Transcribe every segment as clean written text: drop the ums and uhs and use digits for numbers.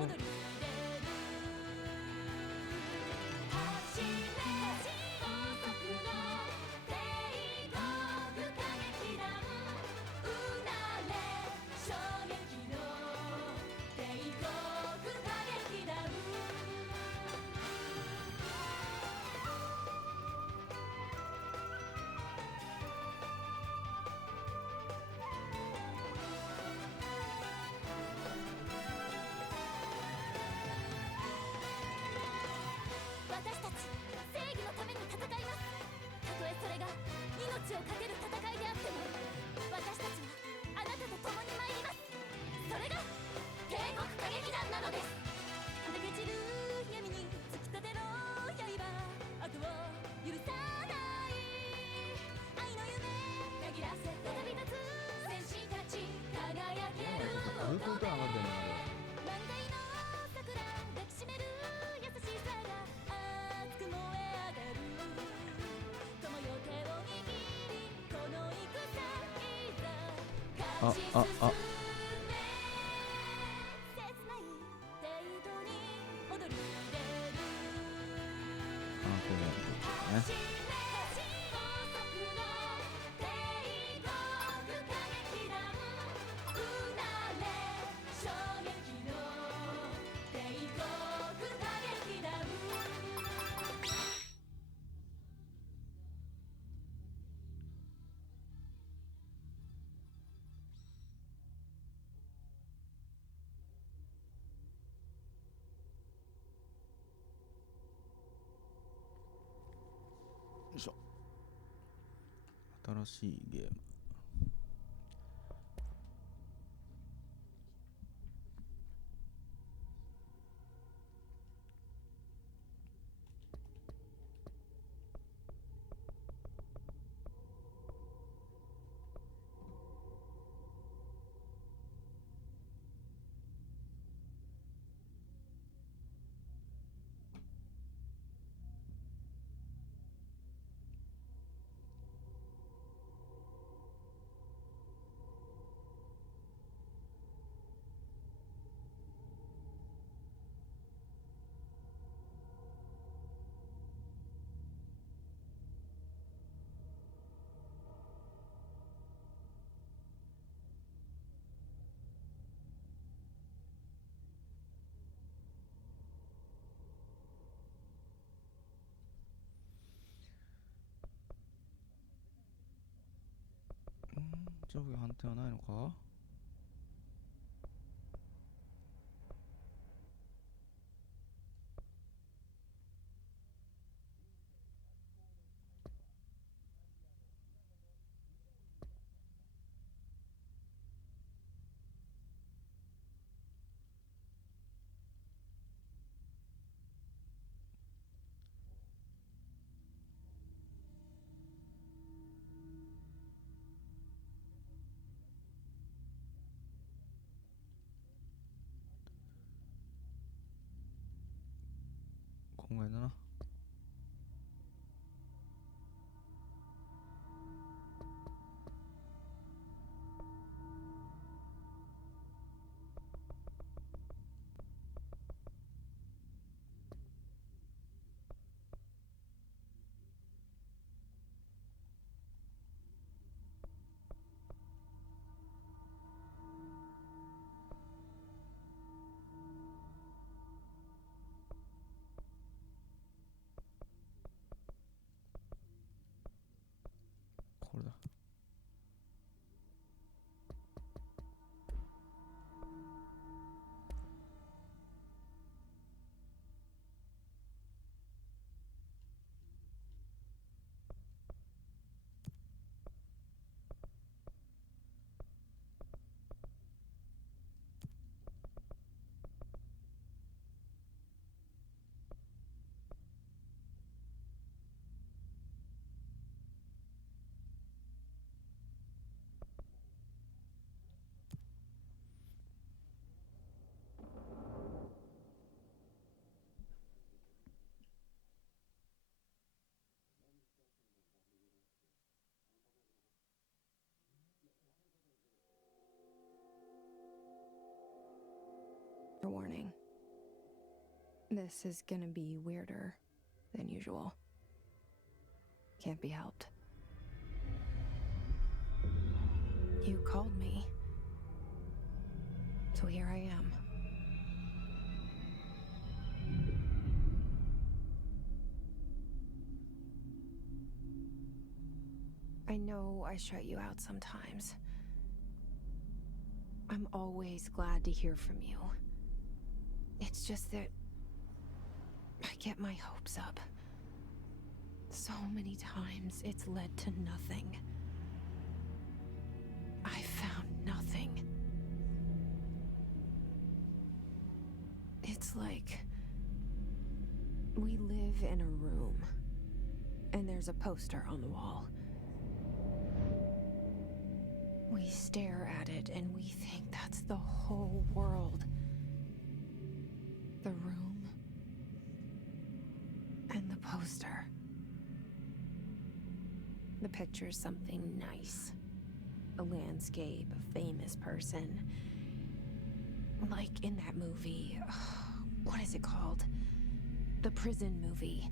よいしょ。新しいゲーム。上下判定はないのか。こんぐらいだな。これだ。Warning. This is gonna be weirder than usual. Can't be helped. You called me. So here I am. I know I shut you out sometimes. I'm always glad to hear from you. It's just that I get my hopes up. So many times it's led to nothing. I found nothing. It's like we live in a room and there's a poster on the wall. We stare at it and we think that's the whole world. The room and the poster. The picture's something nice. A landscape, a famous person. Like in that movie, what is it called? The prison movie.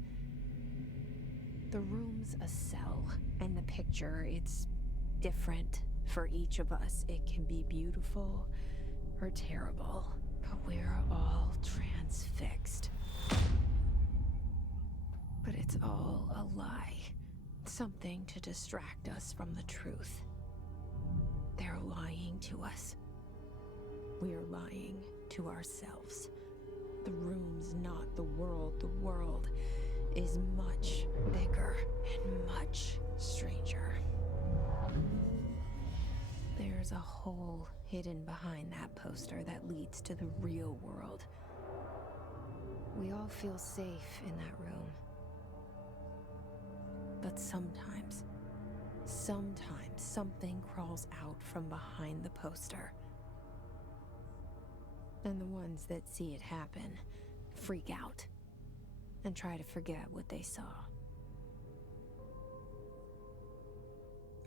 The room's a cell, and the picture, it's different for each of us. It can be beautiful or terrible, but we're all transfixed. But it's all a lie. Something to distract us from the truth. They're lying to us. We're lying to ourselves. The room's not the world. The world is much bigger and much stranger. There's a hole hidden behind that poster that leads to the real world. We all feel safe in that room. But sometimes something crawls out from behind the poster. And the ones that see it happen freak out and try to forget what they saw.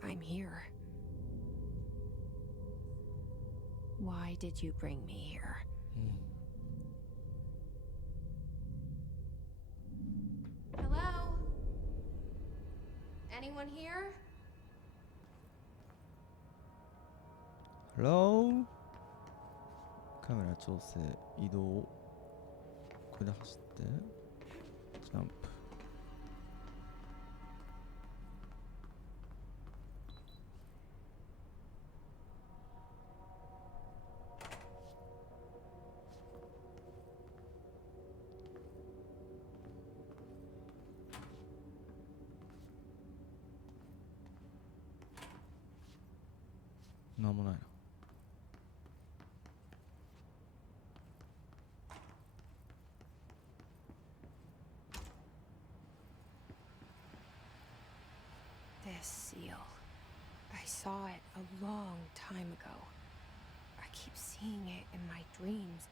I'm here. Why did you bring me here? Hello? Anyone here? Hello? カメラ調整、移動。これで走って、ジャンプ。なんもないな。This seal. I saw it a long time ago. I keep seeing it in my dreams.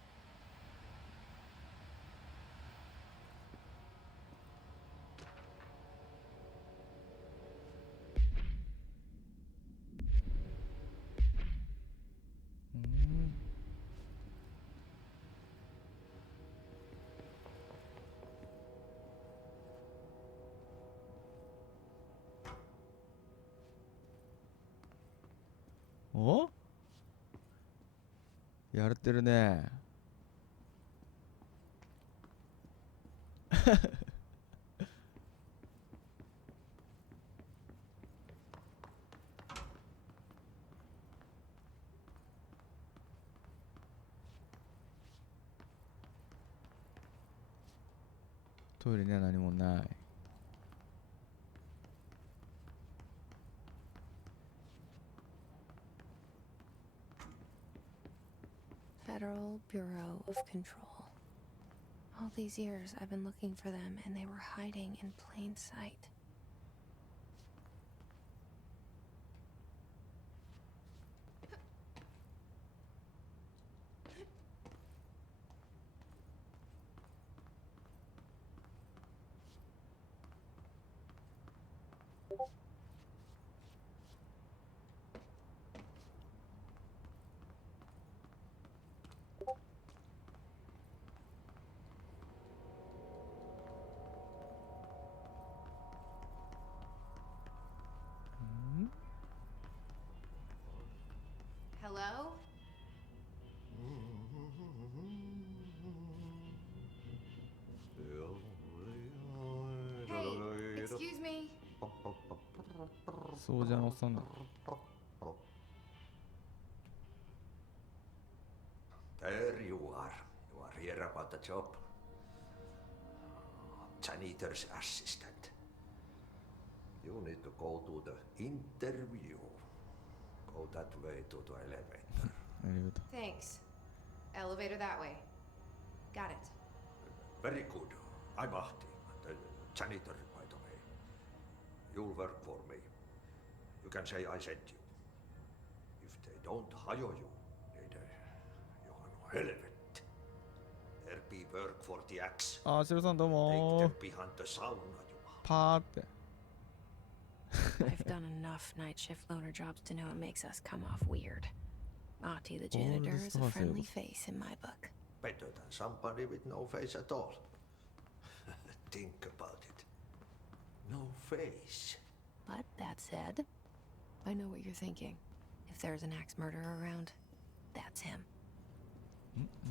Oh? やれてるね。トイレには何もない。Federal Bureau of Control. All these years I've been looking for them and they were hiding in plain sight. Hello? Hey, excuse me. そうじゃのおっさんだ。 There you are. You are here about the job. Janitor's assistant. You need to go to the interview. Go that way to the elevator. エレベーター Thanks. Elevator that way. Got it. Very good. I'm Ahti, the janitor, by the way. You'll work for me. You can say I sent you. If they don't hire you, then you are no helmet. There be work for the axe. あー、シロさんどう Take も them behind the sauna, you パーって I've done enough night shift loner jobs to know it makes us come off weird. Ahti the janitor is a friendly face in my book. better than somebody with no face at all. Think about it. No face. But that said, I know what you're thinking. If there's an axe murderer around, that's him.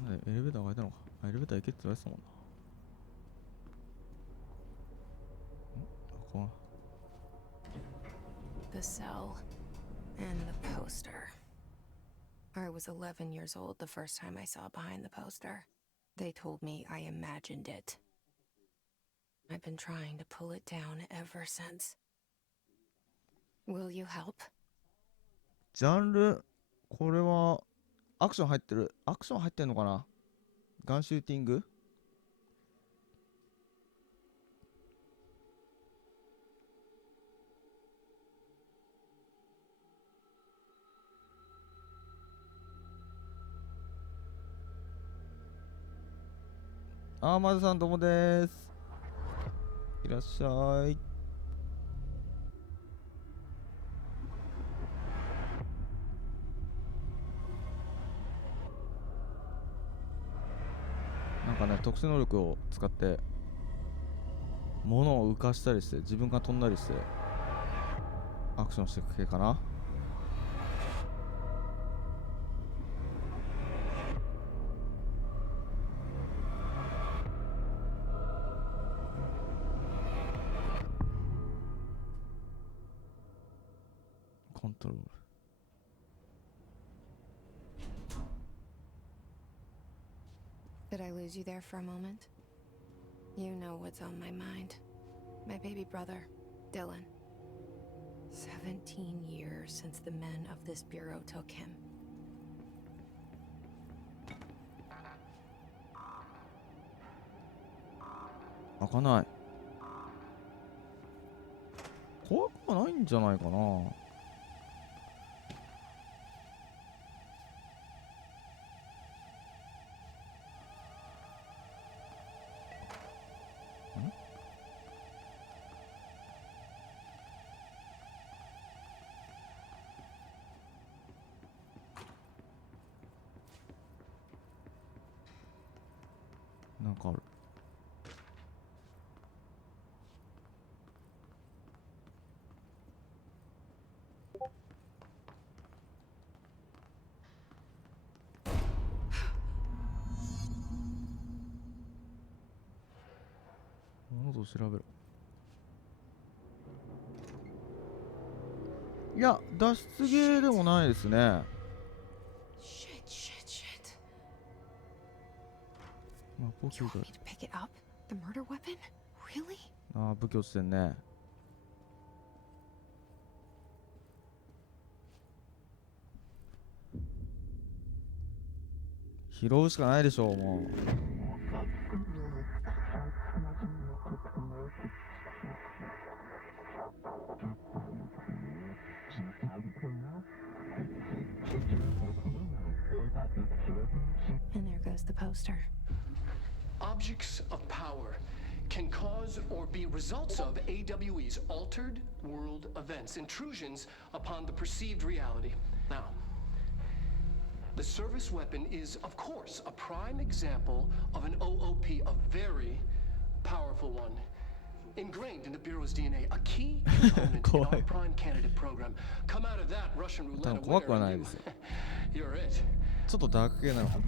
なんでエレベーターが開いたのか。あ、エレベーター行けって言われてたもんな。あ、ここ The cell and the poster. I was 11 years old the first time I saw behind the poster. They told me I imagined it. I've been trying to pull it down ever since. Will you help? ジャンル、これはアクション入ってる。アクション入ってんのかな。ガンシューティング。あー、まずさんどうもです。いらっしゃい。なんかね、特殊能力を使って物を浮かしたりして自分が飛んだりしてアクションしていく系かな。コントロール。Did I lose you there for a moment? You know what's on my mind. My baby brother, Dylan. 17 years since the men of this bureau took him. 開かない。怖くはないんじゃないかな。なんかある。物事を調べろ。いや、脱出ゲーでもないですね。Shit, shit, shit. まあ、武器 You が want me to pick it up? The murder weapon? Really? ああ、武器落ちてんね。拾うしかないでしょう、もう。And there goes the poster. Objects of power can cause or be results of AWE's altered world events, intrusions upon the perceived reality. Now, the service weapon is, of course, a prime example of an OOP, a very powerful one. ingrained in the Bureau's DNA, a key component in our prime candidate program. Come out of that Russian roulette winner, and you're it. ちょっとダーク系なのかな。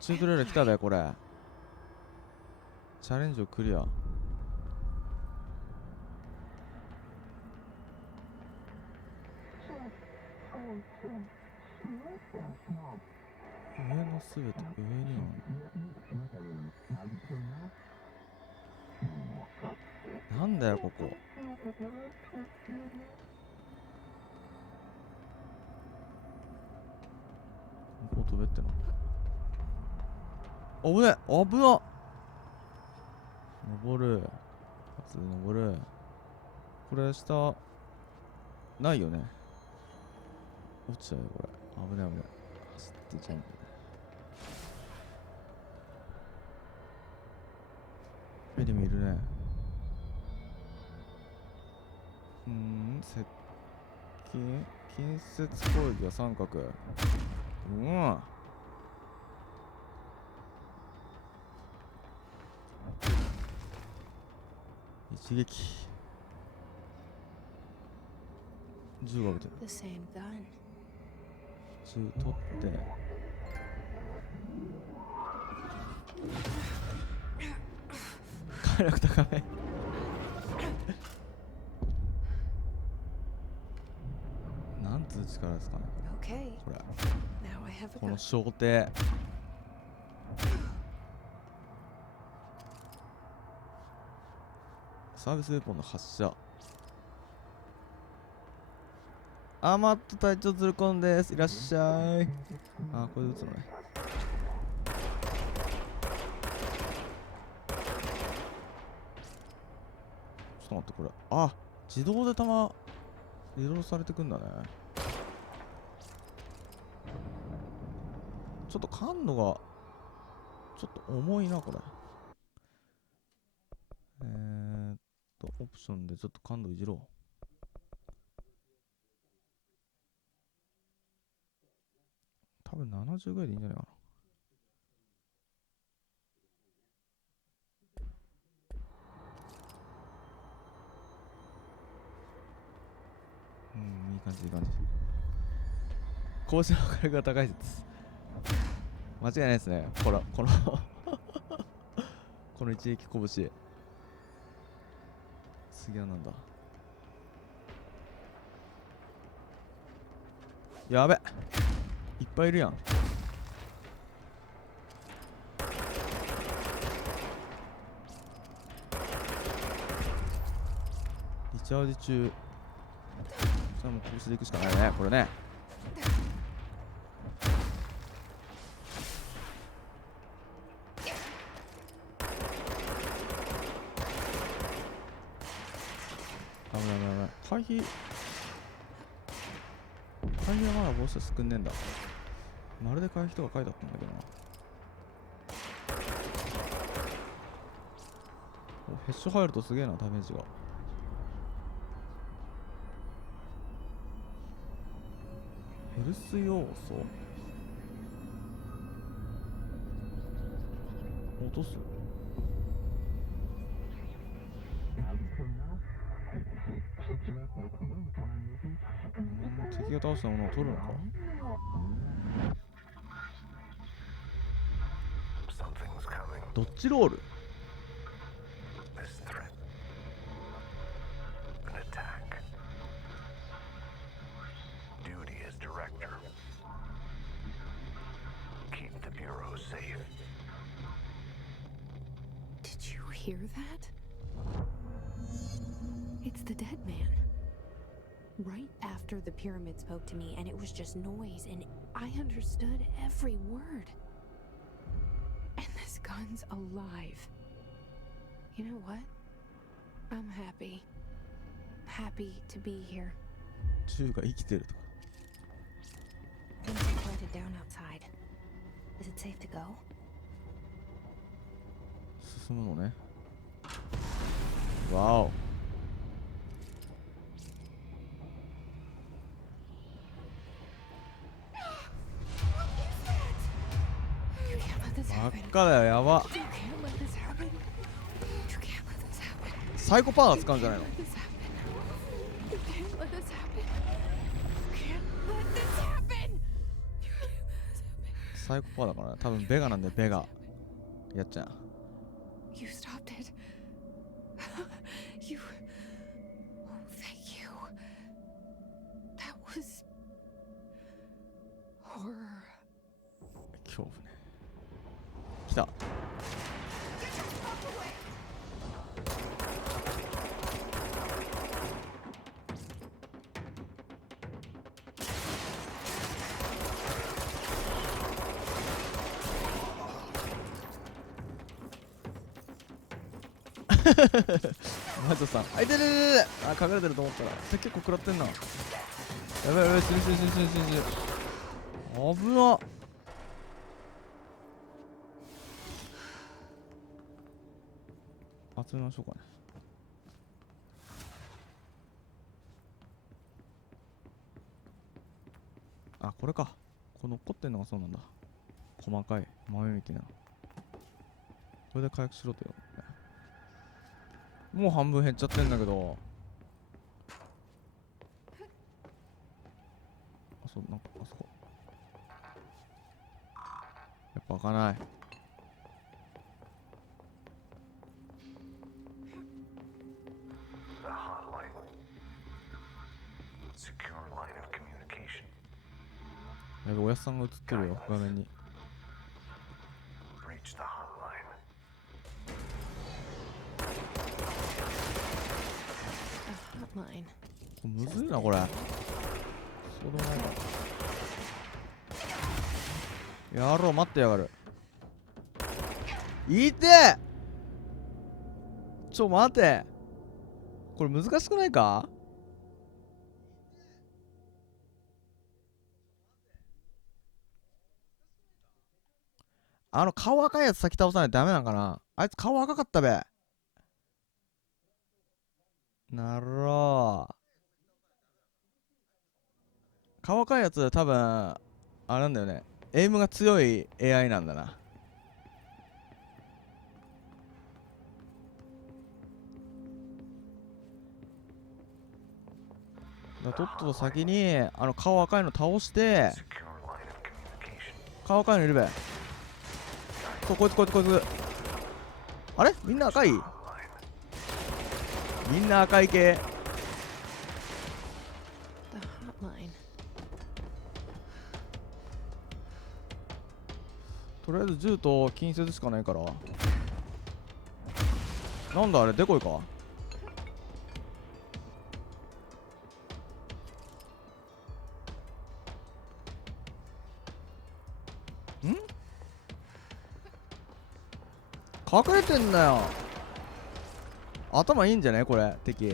チュートリアル来たべこれ。チャレンジをクリア。上のすべて上にはなんだよここ。ここ飛べってな。危ねえ、危なっ。登る。初登る。これ下ないよね。落ちちゃうよこれ。危ない危ない。走ってちゃうんだよ。エリもいるね。接近近接攻撃は三角。一撃。銃が撃てる。銃取って火力高めなんつう力ですかねこれ。この小艇サービスウェポンの発射。マット隊長ズルコンです。いらっしゃい。これで撃つのね。ちょっと待って、これ自動で弾移動されてくんだね。ちょっと感度がちょっと重いなこれ。オプションでちょっと感度いじろう。多分70ぐらいでいいんじゃないかな。いい感じいい感じ。更新の火力が高いです。間違いないですね。ほらこのこの一撃拳。次はなんだ。やべ、いっぱいいるやん。リチャージ中。じゃあもう拳でいくしかないねこれね。危ない危ない危ない。回避はまだ帽子は少んねえんだ。まるで回避とか書いてあったんだけどな。ヘッシュ入るとすげえなダメージが。ヘルス要素落とす。敵が倒したものを取るのか。どっちロール。Did you hear that? It's the dead man. Right after the pyramid spoke to me, and it was just noise, and I understood every word. And this gun's alive. You know what? I'm happy. Happy to be here. 銃が生きてるとか。Things are quiet down outside. Is it safe to go? 進むのね。わお。かだよ、やば。 You can't let this happen. You can't let this happen. サイコパワー使うんじゃないの？ Let this happen. You can't let this happen. You can't let this happen. You can't let this happen. サイコパワーだから、多分ベガなんで、ベガ。やっちゃう。You stopped it. You. Oh, thank you. That was horror. 恐怖ね。来た。マジさん、あ、いてててて、あ、隠れてると思ったら、結構食らってんな。やばいやばい、死ぬ。危なっ。集めましょうかね。あ、これか。この残ってんのがそうなんだ。細かい豆みたいな。これで回復しろとよ。もう半分減っちゃってんだけど。あ、そう、なんか、あそこ。やっぱ開かない。やべ、おやすさんが映ってるよ、画面に。Hotline. むずいな、これ。そうでもないな。やろう、待ってやがる。いてえ、待て。これ難しくないか？顔赤いやつ先倒さないとダメなんかな。あいつ顔赤かったべ。なろう。顔赤いやつ多分、あれなんだよね。エイムが強い AI なんだな。とっとと先に顔赤いの倒して、顔赤いのいるべ。そう、こいつ。あれ、みんな赤い？みんな赤い系。 The hotline. とりあえず銃と近接しかないから。なんだあれ、デコイか？ん？隠れてんだよ。頭いいんじゃねこれ、敵。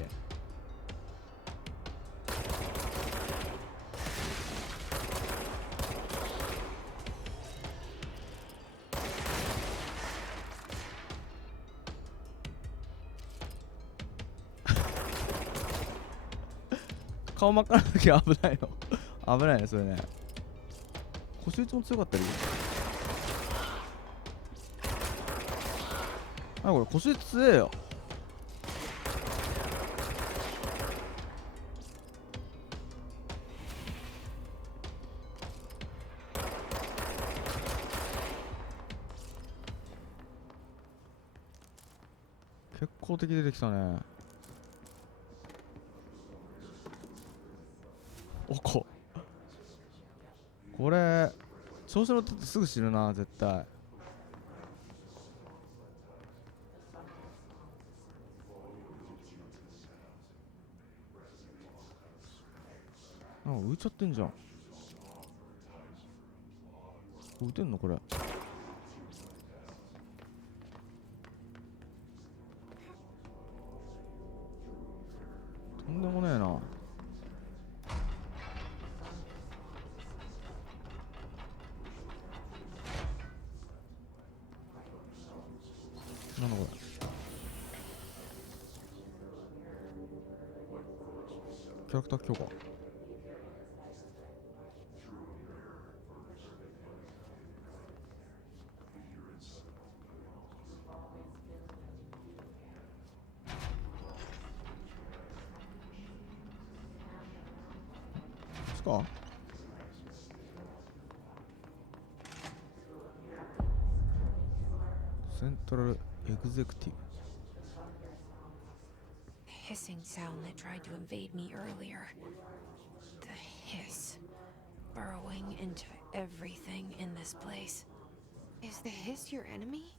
顔真っ赤な時は危ないの。危ないね、それね。腰打ちも強かったり。あ、これ腰打ち強えよ。結構敵出てきたね。これ調子乗っててすぐ死ぬな、絶対。なんか浮いちゃってんじゃん。撃てんのこれ。とんでもねえな。なんだこれ。キャラクター強化。か。セントラルエグゼクティブ。 Hissing sound that tried to invade me earlier. The hiss burrowing into everything in this place. Is the hiss your enemy?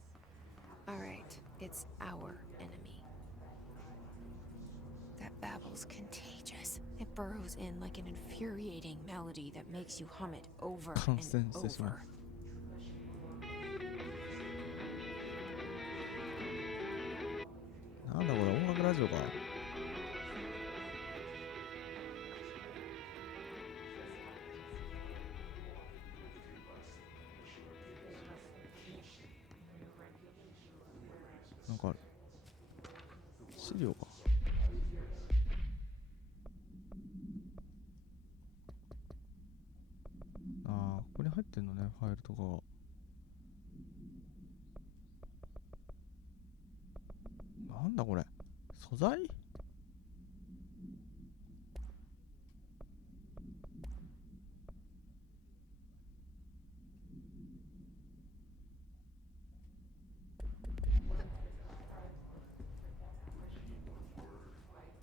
Alright, it's our enemy. That babble's contagious. It burrows in like an infuriating melody that makes you hum it over and over. なんだこれ、音楽ラジオか。なんか資料か。ああ、ここに入ってんのね、ファイルとかが。なんだこれ、素材？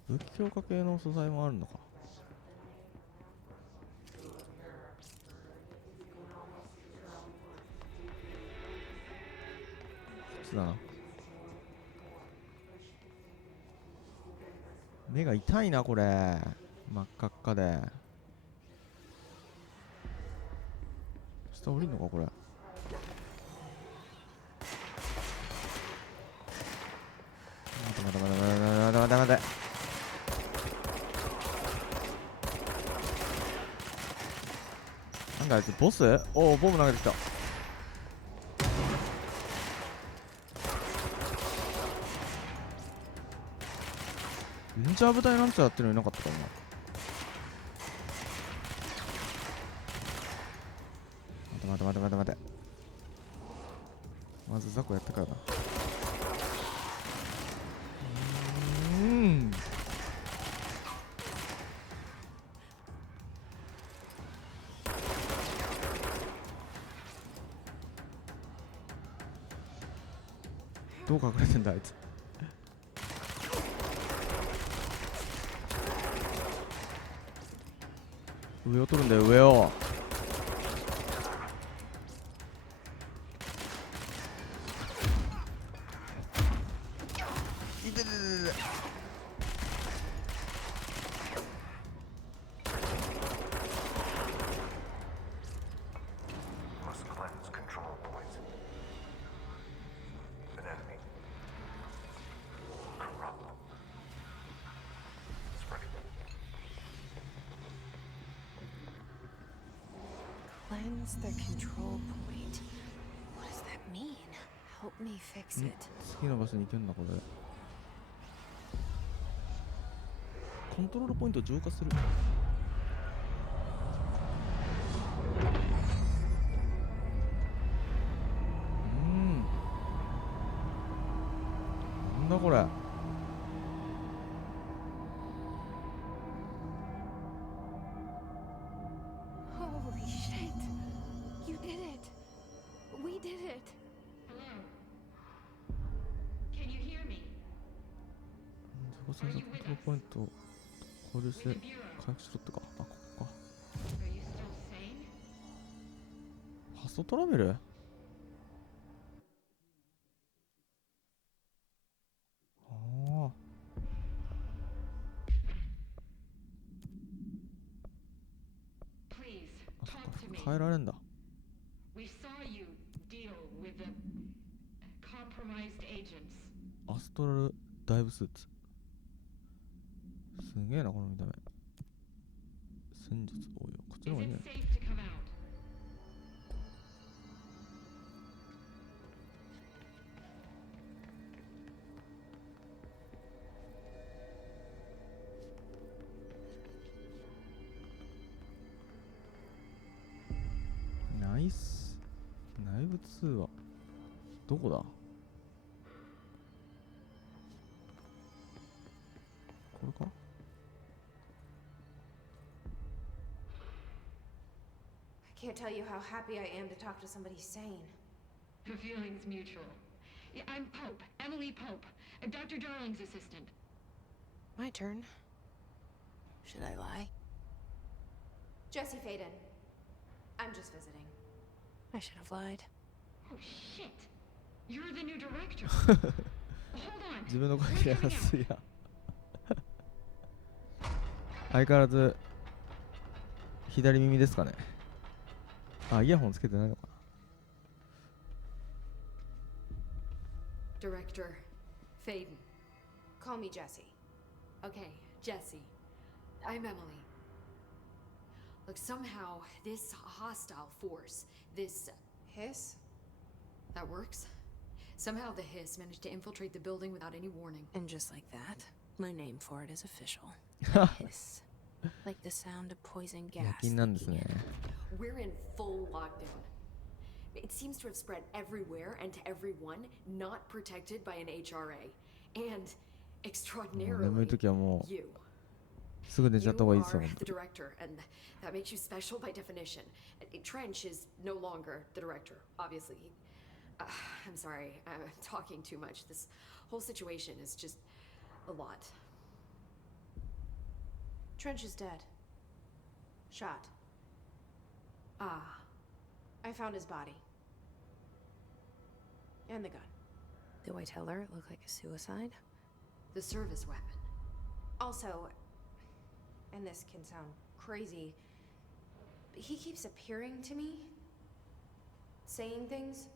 武器強化系の素材もあるのか。こっちだな。目が痛いなこれ。真っ赤っかで。下降りんのかこれ。待て待て待て待て待て待て待て。なんだあいつ、ボス？おお、ボム投げてきた。レンジャー部隊なんてやってるのいなかったかな。待て待て待て待て待て。まずザコやってからな。どう隠れてんだあいつ。上を取るんだよ、上を。いてててて。Cleanse the control point. What does that mean? Help me fix it. 次の場所に行けんなこれ。コントロールポイントを浄化する。なんだこれ。Holy shit! You did it! We did it! Hello? Can you hear me? 浄化されたコントロールポイントを交流して回復しろってか。あ、ここか。Are you still sane? ファストトラベル？ああ。Please, あ、そっ talk か。 to me. 変えられんだ。 We saw you deal with the compromised agents. アストラルダイブスーツ。すげえなこの見た目。戦術応用。こっち Is の方がいい it ね。 safe to come out? ナイス。内部通話。どこだ？これか？ can't tell you how happy I am to talk to somebody sane. The feeling's mutual. Yeah, I'm Pope, Emily Pope, Dr. Darling's assistant. My turn. Should I lie? Jesse Faden. I'm just visiting. I should have lied. Oh shit! You're the new director. Hold on. 自分の声 We're や coming す out. いや相変わらず左耳ですかね。あ、イヤホンつけてないのかな。 Director Faden. Call me Jesse. Okay, Jesse. I'm Emily. Look, somehow this hostile force, this Hiss? that works. Somehow the hiss managed to infiltrate the building without any warning. And just like that, my name for it is official. Hiss. Like the sound of poison 夜 gas. 勤なんですね。 We're in full lockdown. It seems to have spread everywhere and to everyone not protected by an HRA. And 眠い extraordinarily, 時はも you. うすぐ寝ちゃった方がいい You ですよ。 are 本当 the に director, and that makes you special by definition. Trench is no longer the director, obviously. I'm sorry, I'm talking too much. This whole situation is just a lot. Trench is dead. Shot. Ah, I found his body. And the gun. Do I tell her it looked like a suicide? the service weapon. Also, and this can sound crazy, but he keeps appearing to me, saying things.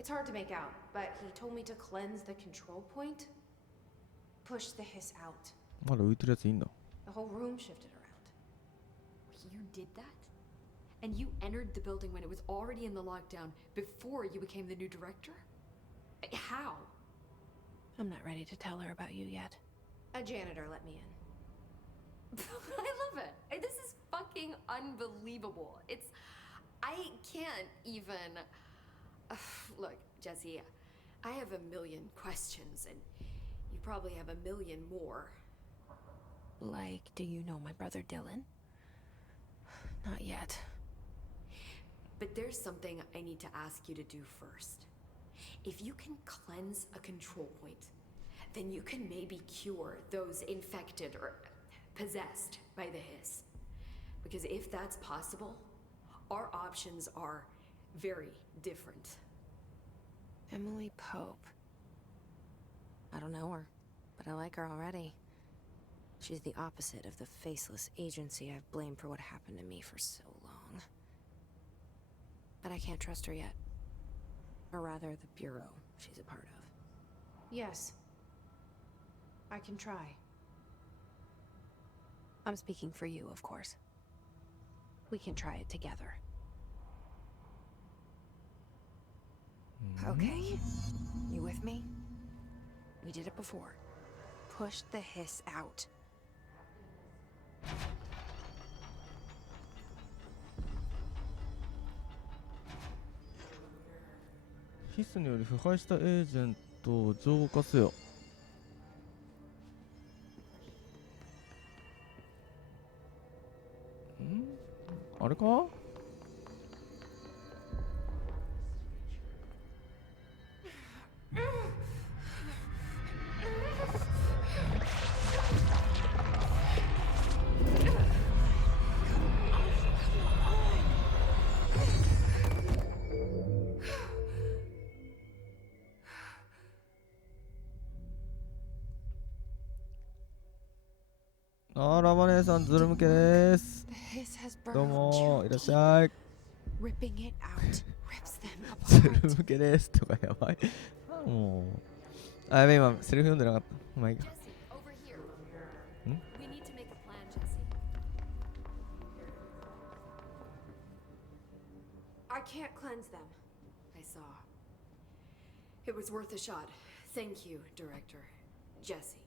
It's hard to make out, but he told me to cleanse the control point, push the hiss out. まだ浮いてるやついいんだ。 The whole room shifted around. You did that? And you entered the building when it was already in the lockdown before you became the new director? How? I'm not ready to tell her about you yet. A janitor let me in. I love it. This is fucking unbelievable. I can't even. Look, Jesse, I have a million questions, and you probably have a million more. Like, do you know my brother Dylan? Not yet. But there's something I need to ask you to do first. If you can cleanse a control point, then you can maybe cure those infected or possessed by the hiss. Because if that's possible, our options are very different. Emily Pope. I don't know her, but I like her already. She's the opposite of the faceless agency I've blamed for what happened to me for so long. But I can't trust her yet. Or rather, the bureau she's a part of. Yes. I can try. I'm speaking for you, of course. We can try it together. Okay. You with me? We did it before. Push the hiss out.ヒスにより腐敗したエージェントを浄化せよ。あれか？ラバ姉さんズル向けです。 The hiss has どう burned も too いらっし deep. ゃい。 Ripping it out rips them ズ apart. ル向けですとかやばい。もう。あ、やべえ、今セリフ読んでなかった。まあいいか。 Jesse, over here. Hmm? We need to make a plan, Jesse. I can't cleanse them. I saw. It was worth a shot. Thank you, Director. Jesse.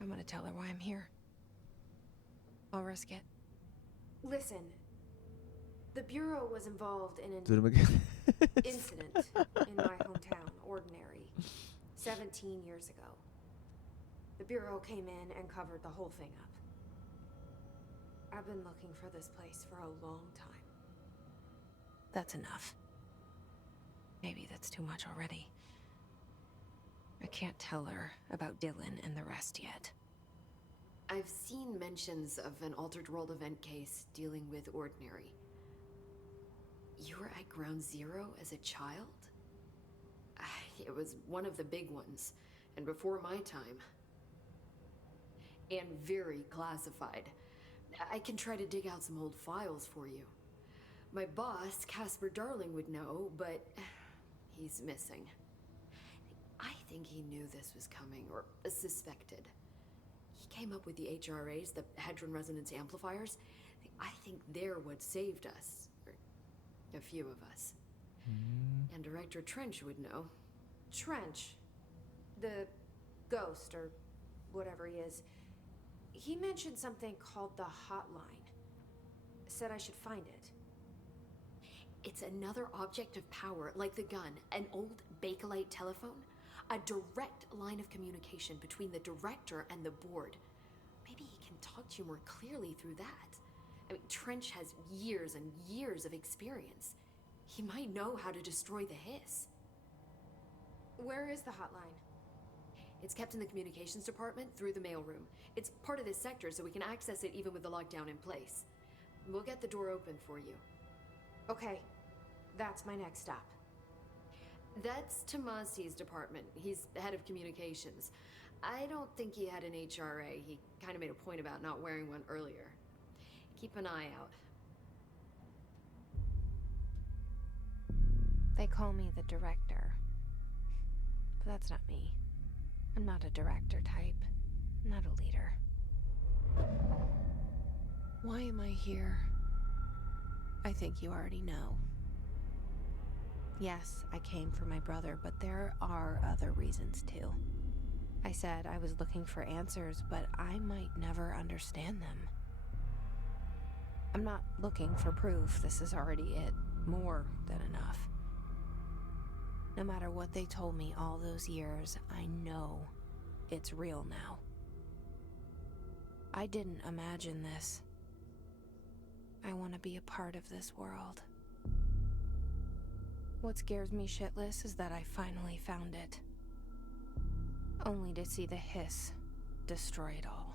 I'm gonna tell her why I'm here. I'll risk it. Listen, the Bureau was involved in an ズル向け。 incident in my hometown, Ordinary, 17 years ago. The Bureau came in and covered the whole thing up. I've been looking for this place for a long time. That's enough. Maybe that's too much already. I can't tell her about Dylan and the rest yet. I've seen mentions of an Altered World event case dealing with Ordinary. You were at Ground Zero as a child? It was one of the big ones, and before my time. And very classified. I can try to dig out some old files for you. My boss, Casper Darling, would know, but he's missing. I think he knew this was coming, or suspected. He came up with the HRAs, the Hadron Resonance Amplifiers. I think they're what saved us. Or a few of us. And Director Trench would know. Trench, the ghost, or whatever he is, he mentioned something called the hotline. Said I should find it. It's another object of power, like the gun, an old Bakelite telephone. A direct line of communication between the director and the board. Maybe he can talk to you more clearly through that. I mean, Trench has years and years of experience. He might know how to destroy the hiss. Where is the hotline? It's kept in the communications department through the mailroom. It's part of this sector, so we can access it even with the lockdown in place. We'll get the door open for you. Okay, that's my next stop. That's Tomasi's department. He's the head of communications. I don't think he had an HRA. He kind of made a point about not wearing one earlier. Keep an eye out. They call me the director. But that's not me. I'm not a director type. I'm not a leader. Why am I here? I think you already know. Yes, I came for my brother, but there are other reasons too. I said I was looking for answers, but I might never understand them. I'm not looking for proof. This is already it. More than enough. No matter what they told me all those years, I know it's real now. I didn't imagine this. I want to be a part of this world. What scares me shitless is that I finally found it. Only to see the hiss destroy it all.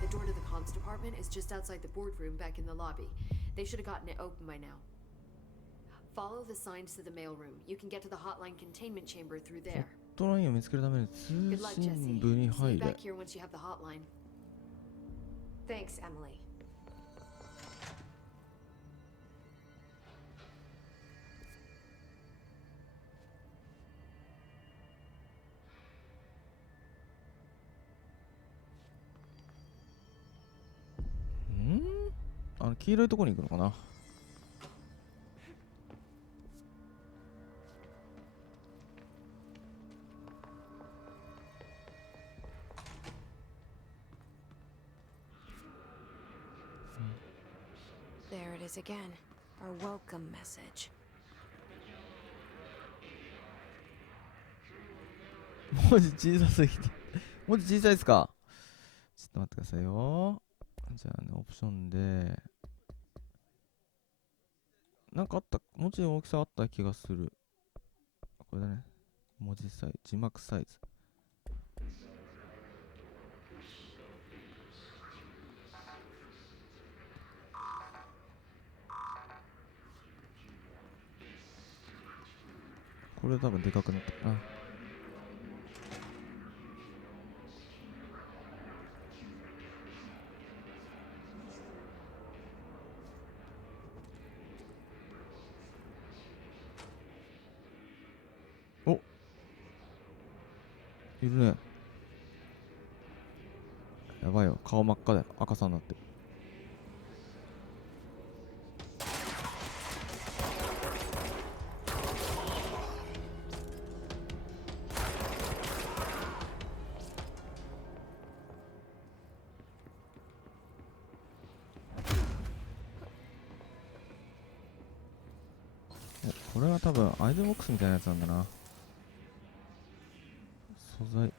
The door to the comms department is just outside the boardroom back in the lobby. They should have gotten it open by now. Follow the signs to the mailroom. You can get to the hotline containment chamber through there. ホットラインを見つけるために通 Good luck, 信 Jesse. 部に See 入 you れ。 back here once you have the hotline. Thanks, Emily. Hmm? あの黄色いところに行くのかな。There it is again. Our welcome message. 文字小さすぎて文字小さいですか。ちょっと待ってくださいよ。じゃあね、オプションでなんかあった、文字の大きさあった気がする。これだね、文字サイズ、字幕サイズ。これ多分でかくなったかな。お、いるね。ややばいよ、顔真っ赤で赤さになってる。これは多分アイテムボックスみたいなやつなんだな。素材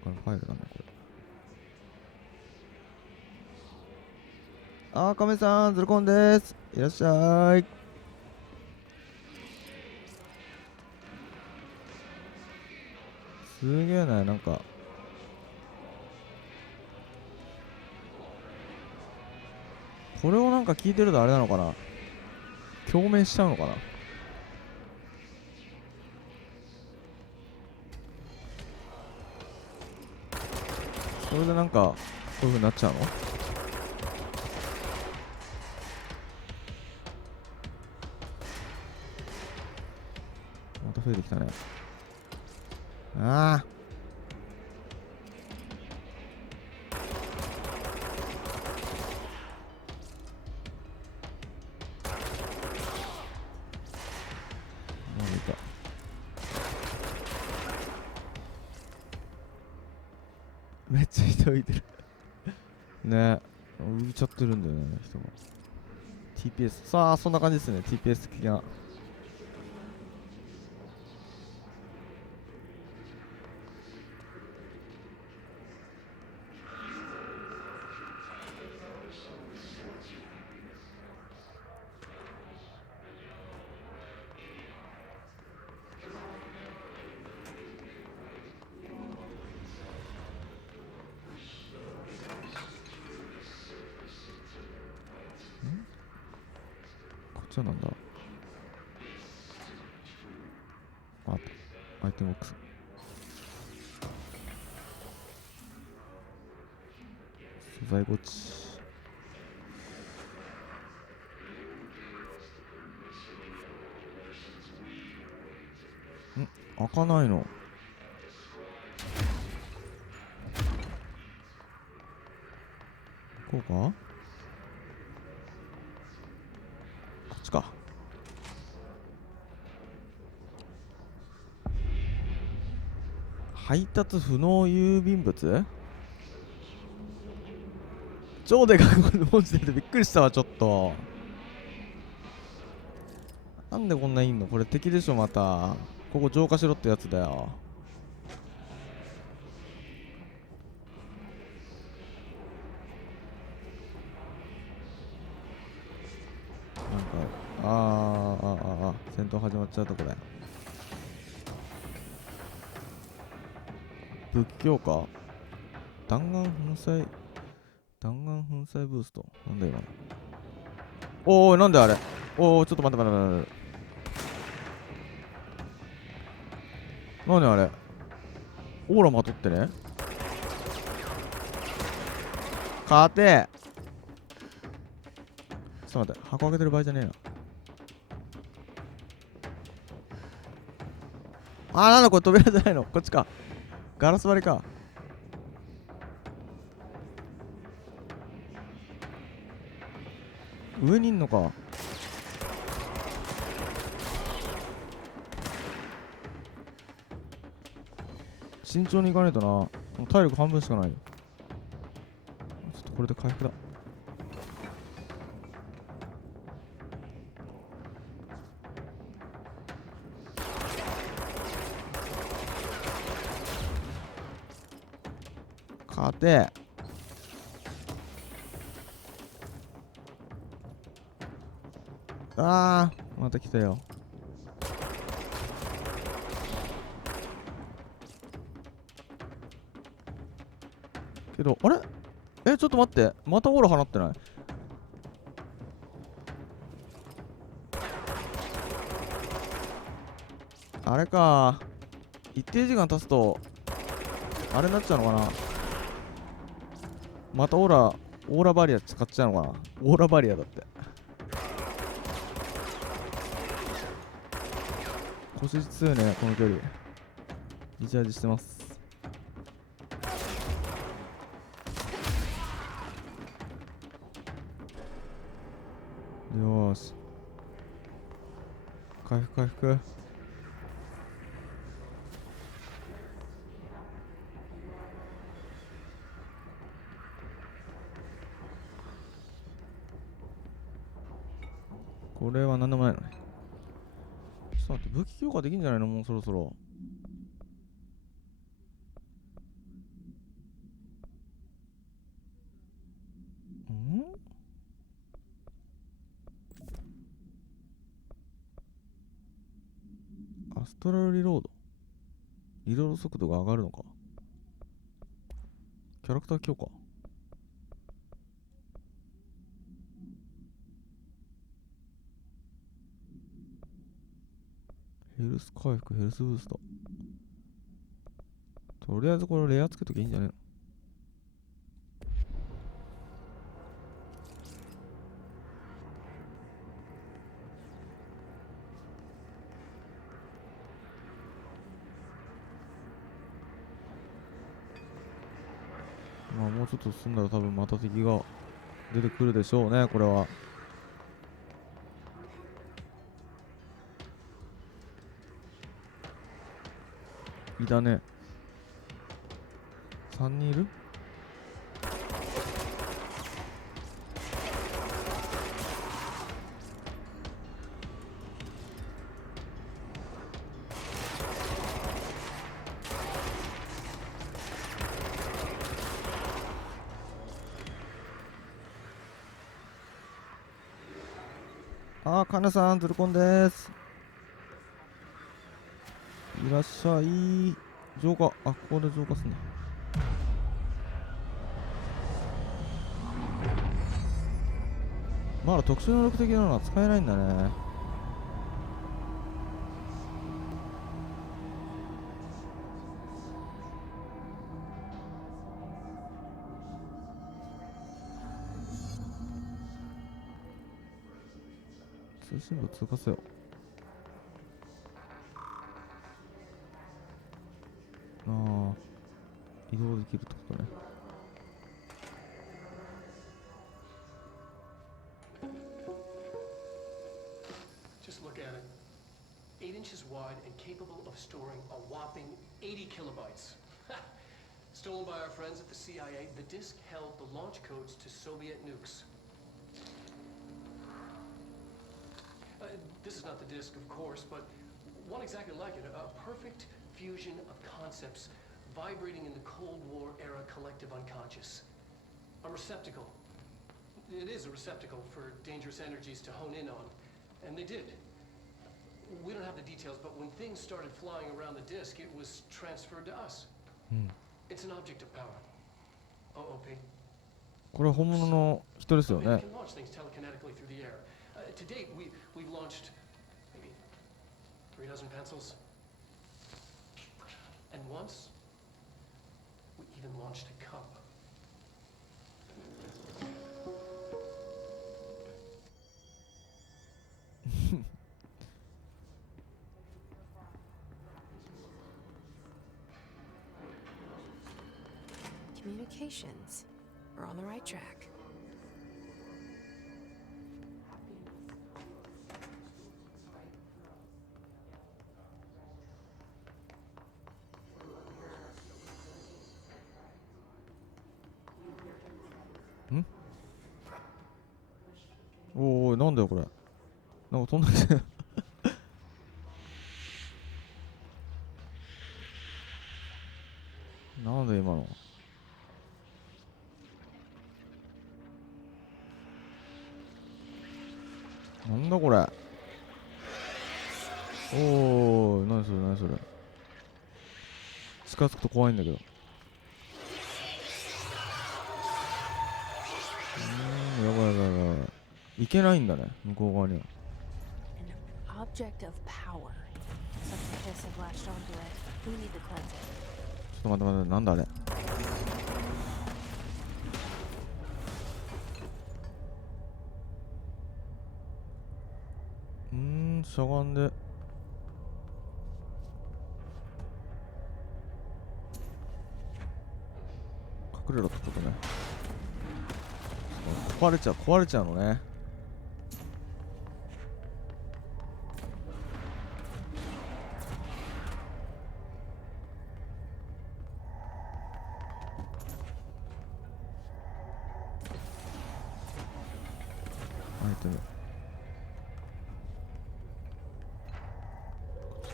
これファイルだね、これ。あー、カメさん、ズルコンです。いらっしゃい。すげえな、なんか。これをなんか聞いてるとあれなのかな、共鳴しちゃうのかな。それでなんかこういう風になっちゃうの。また増えてきたね。ああ、めっちゃ人浮いてるね。浮いちゃってるんだよね、人が。TPS、さあそんな感じですね。 TPS 的な。こっちはなんだ。あった、アイテムボックス。素材ゴチ。開かないの。こうか、こっちか。配達不能郵便物、超でかい文字出てびっくりしたわ。ちょっとなんでこんないんの。これ敵でしょ。またここ浄化しろってやつだよ。なんか戦闘始まっちゃうとこだよ。武器強化、弾丸粉砕ブースト。なんだ今の。おーい、なんであれ。おー、ちょっと待って待って待って。何あれ、オーラまとってね。勝て。ちょっと待って、箱開けてる場合じゃねえな。なんだこれ、扉じゃないの。こっちか、ガラス張りか。上にいんのか。慎重に行かないとな。もう体力半分しかないよ。ちょっとこれで回復だ。勝て。また来たよ。けどあれ、ちょっと待って、またオーラ放ってない。あれか、一定時間経つとあれになっちゃうのかな。またオーラバリア使っちゃうのかな。オーラバリアだって。腰強いね、この距離。リチャージしてます。復。これは何でもないのね。ちょっと待って、武器強化できんじゃないの、もうそろそろ。アストラルリロード。リロード速度が上がるのか。キャラクター強化。ヘルス回復、ヘルスブースト。とりあえずこれレアつけときゃいいんじゃねえの。まあもうちょっと進んだら多分また敵が出てくるでしょうね、これは。いたね。3人いる？あー、カネさん、ズルコンです。いらっしゃい。浄化。あ、ここで浄化すんだ。まだ特殊能力的なのは使えないんだね。通信部通過せよ。ああ、移動できるってことね。Just look at it. 8 inches wide and capable of storing a whopping 80 kilobytes. Stolen by our friends at the CIA, the disk held the launch codes to Soviet nukes. This is not the disk, of course, but one exactly like it. A perfect fusion of concepts vibrating in the Cold War era collective unconscious. A receptacle. It is a receptacle for dangerous energies to hone in on. And they did. We don't have the details, but when things started flying around the disk, it was transferred to us. It's an object of power. OOP. これは本物の人ですよ It ね。 can launch things telekinetically through the air. To date, we've launched maybe 3 dozen pencils. And once, we even launched a cup. Communications. We're on the right track. Hmm? おー、なんだよこれ。なんか飛んだけどなんだ今の。なんだこれ。おー、何それ何それ。近づくと怖いんだけど。やばいやばいやばい。いけないんだね、向こう側には。An object of power. Some scientists have latched onto it. We need to cleanse it. ちょっと待って待って、なんだあれ。しゃがんで。隠れろってことね。壊れちゃうのね。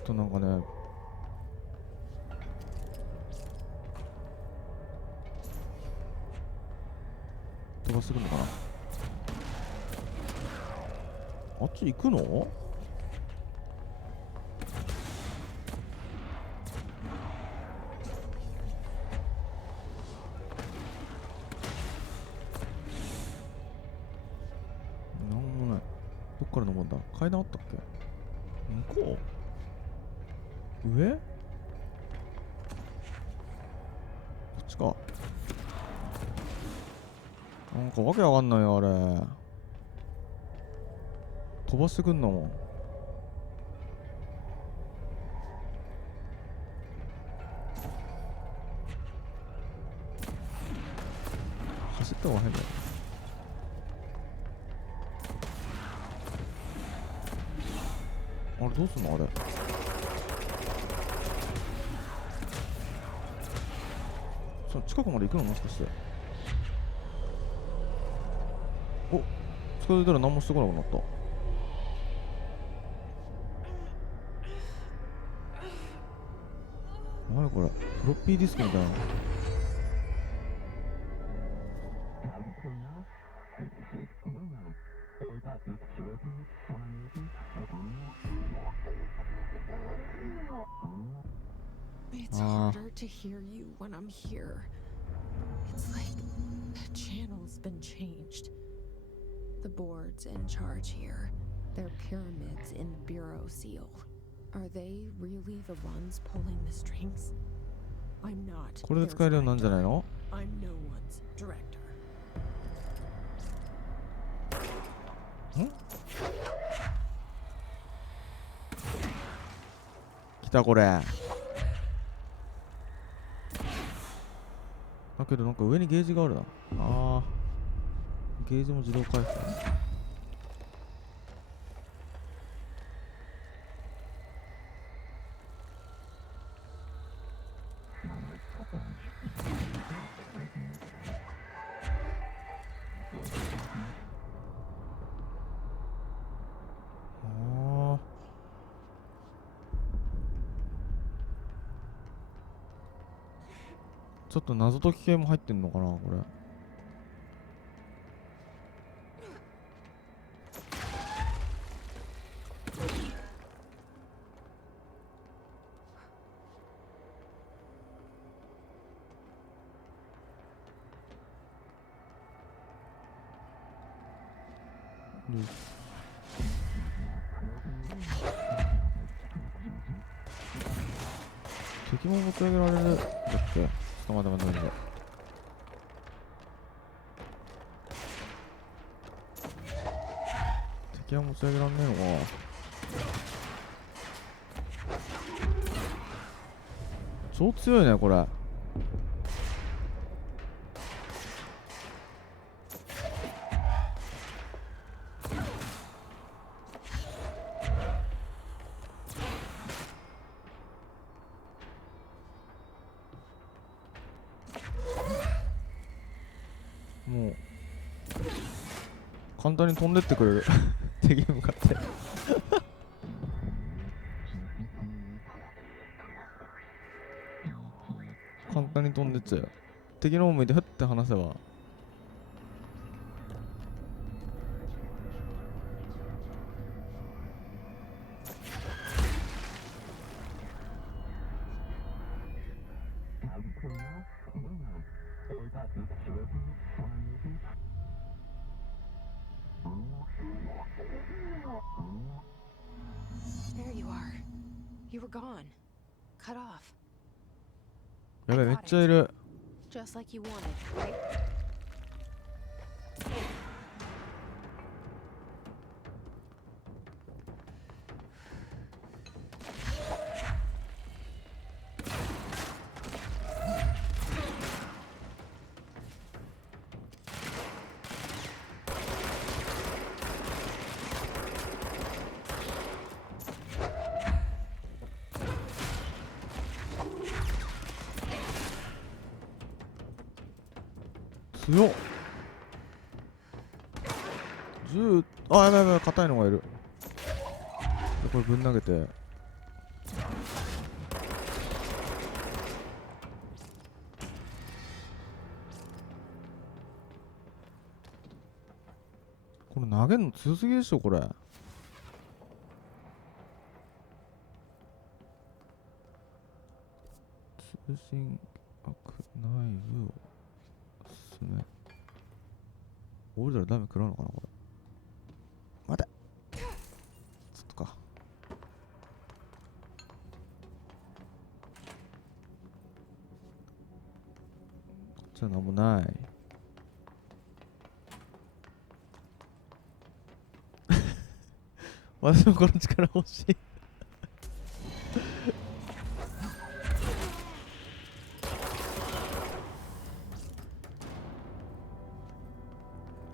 となんかね、飛ばしてくるのかな。あっち行くの？なんもない。どっから登るんだ？階段あったっけ？向こう？上？こっちか。なんかわけわかんないよ、あれ。飛ばしてくんのもん。走った方が変だよ。あれどうすんのあれ。近くまで行くのもしかして。お、近づいたら何もしてこなくなった。何これ、フロッピーディスクみたいな。It's harder to hear you when I'm here. It's like the channel's been changed. The board's in charge here. They're pyramids in Bureau Seal. Are they really the ones pulling the strings? I'm not. これで使えるようになるんじゃないの？ I'm no one's director. ん？来たこれ。だけどなんか上にゲージがあるな。あー、ゲージも自動回復。ちょっと謎解き系も入ってんのかなこれ。敵も持ち上げられるだっけ？ちょっと待って。敵は持ち上げられねえのか。超強いねこれ。もう簡単に飛んでってくれる敵に向かって簡単に飛んでっちゃうよ。敵の方向いてふって離せば。There you are. You were gone. Cut off. やべえ、めっちゃいる。 Just like you wanted, right?強っ。銃、あ、やばい、硬いのがいる。でこれぶん投げて。これ投げるの強すぎでしょこれ。通信悪内部を進め。俺らダメ食らうのかなこれ。待て。ちょっとか。こっちはなんもない。私もこの力欲しい。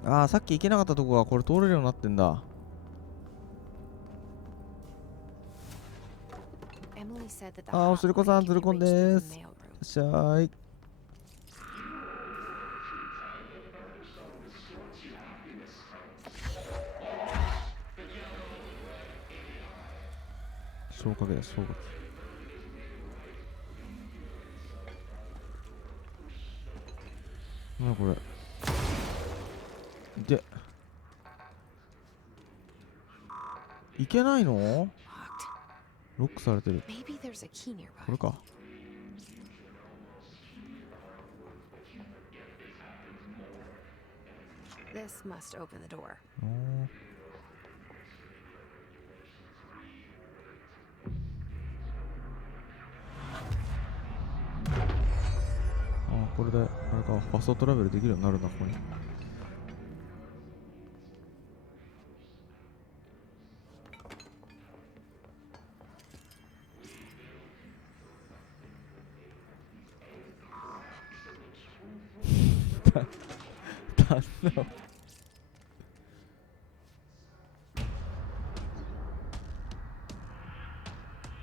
ああ、さっき行けなかったとこがこれ通れるようになってんだ。ああ、おしるこさん、ズルコンです。いらっしゃい。消火器だ、消火器。なにこれ。で、いけないの？ロックされてる。これか。This must open the door. これであれか、ファストトラベルできるようになるんだ。ここに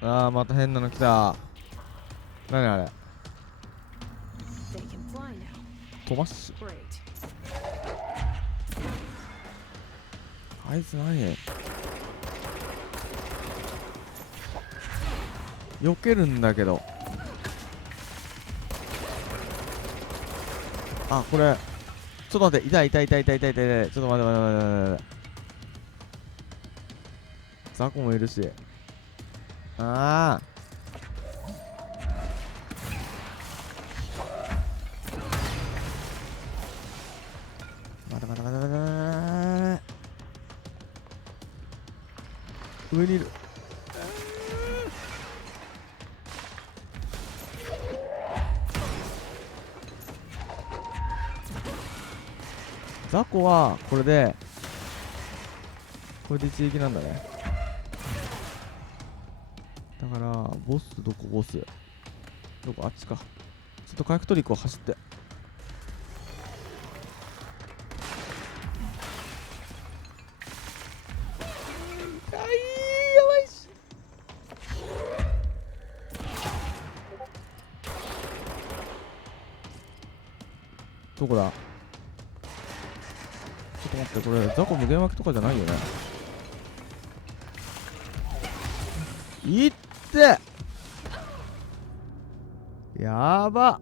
ああ、また変なの来た。何あれ。飛ばし。あいつ何避けるんだけど。あ、これちょっと待って、痛い痛い痛い痛い痛い痛い。ちょっと待って待って待って待って。ザコもいるし。ああ、待て待て待て待て待て。上にいる。ザコはこれで一撃なんだね。だからボスどこ、ボスどこ、あっちか。ちょっと火薬取り行こう、走って。やばいし。どこだ。ちょっと待って、これザコ無限枠とかじゃないよね。いってやば。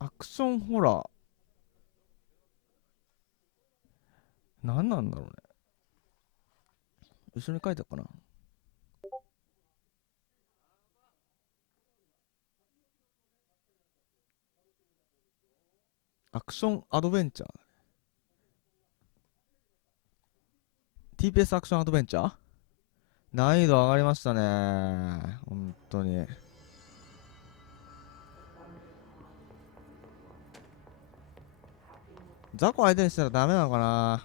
アクションホラー何なんだろうね。後ろに書いてあるかな。アクションアドベンチャー。 TPS アクションアドベンチャー、難易度上がりましたね。本当に。ザコ相手にしたらダメなのかな。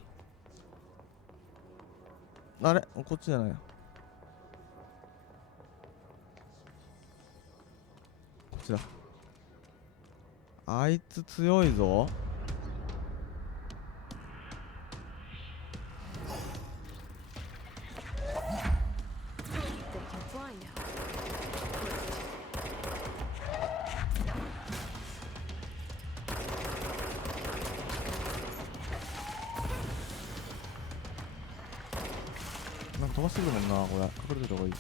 あれ、こっちじゃないよ。こっちだ。あいつ強いぞ。なんか飛ばしてくるもんな、これ。隠れてた方がいい。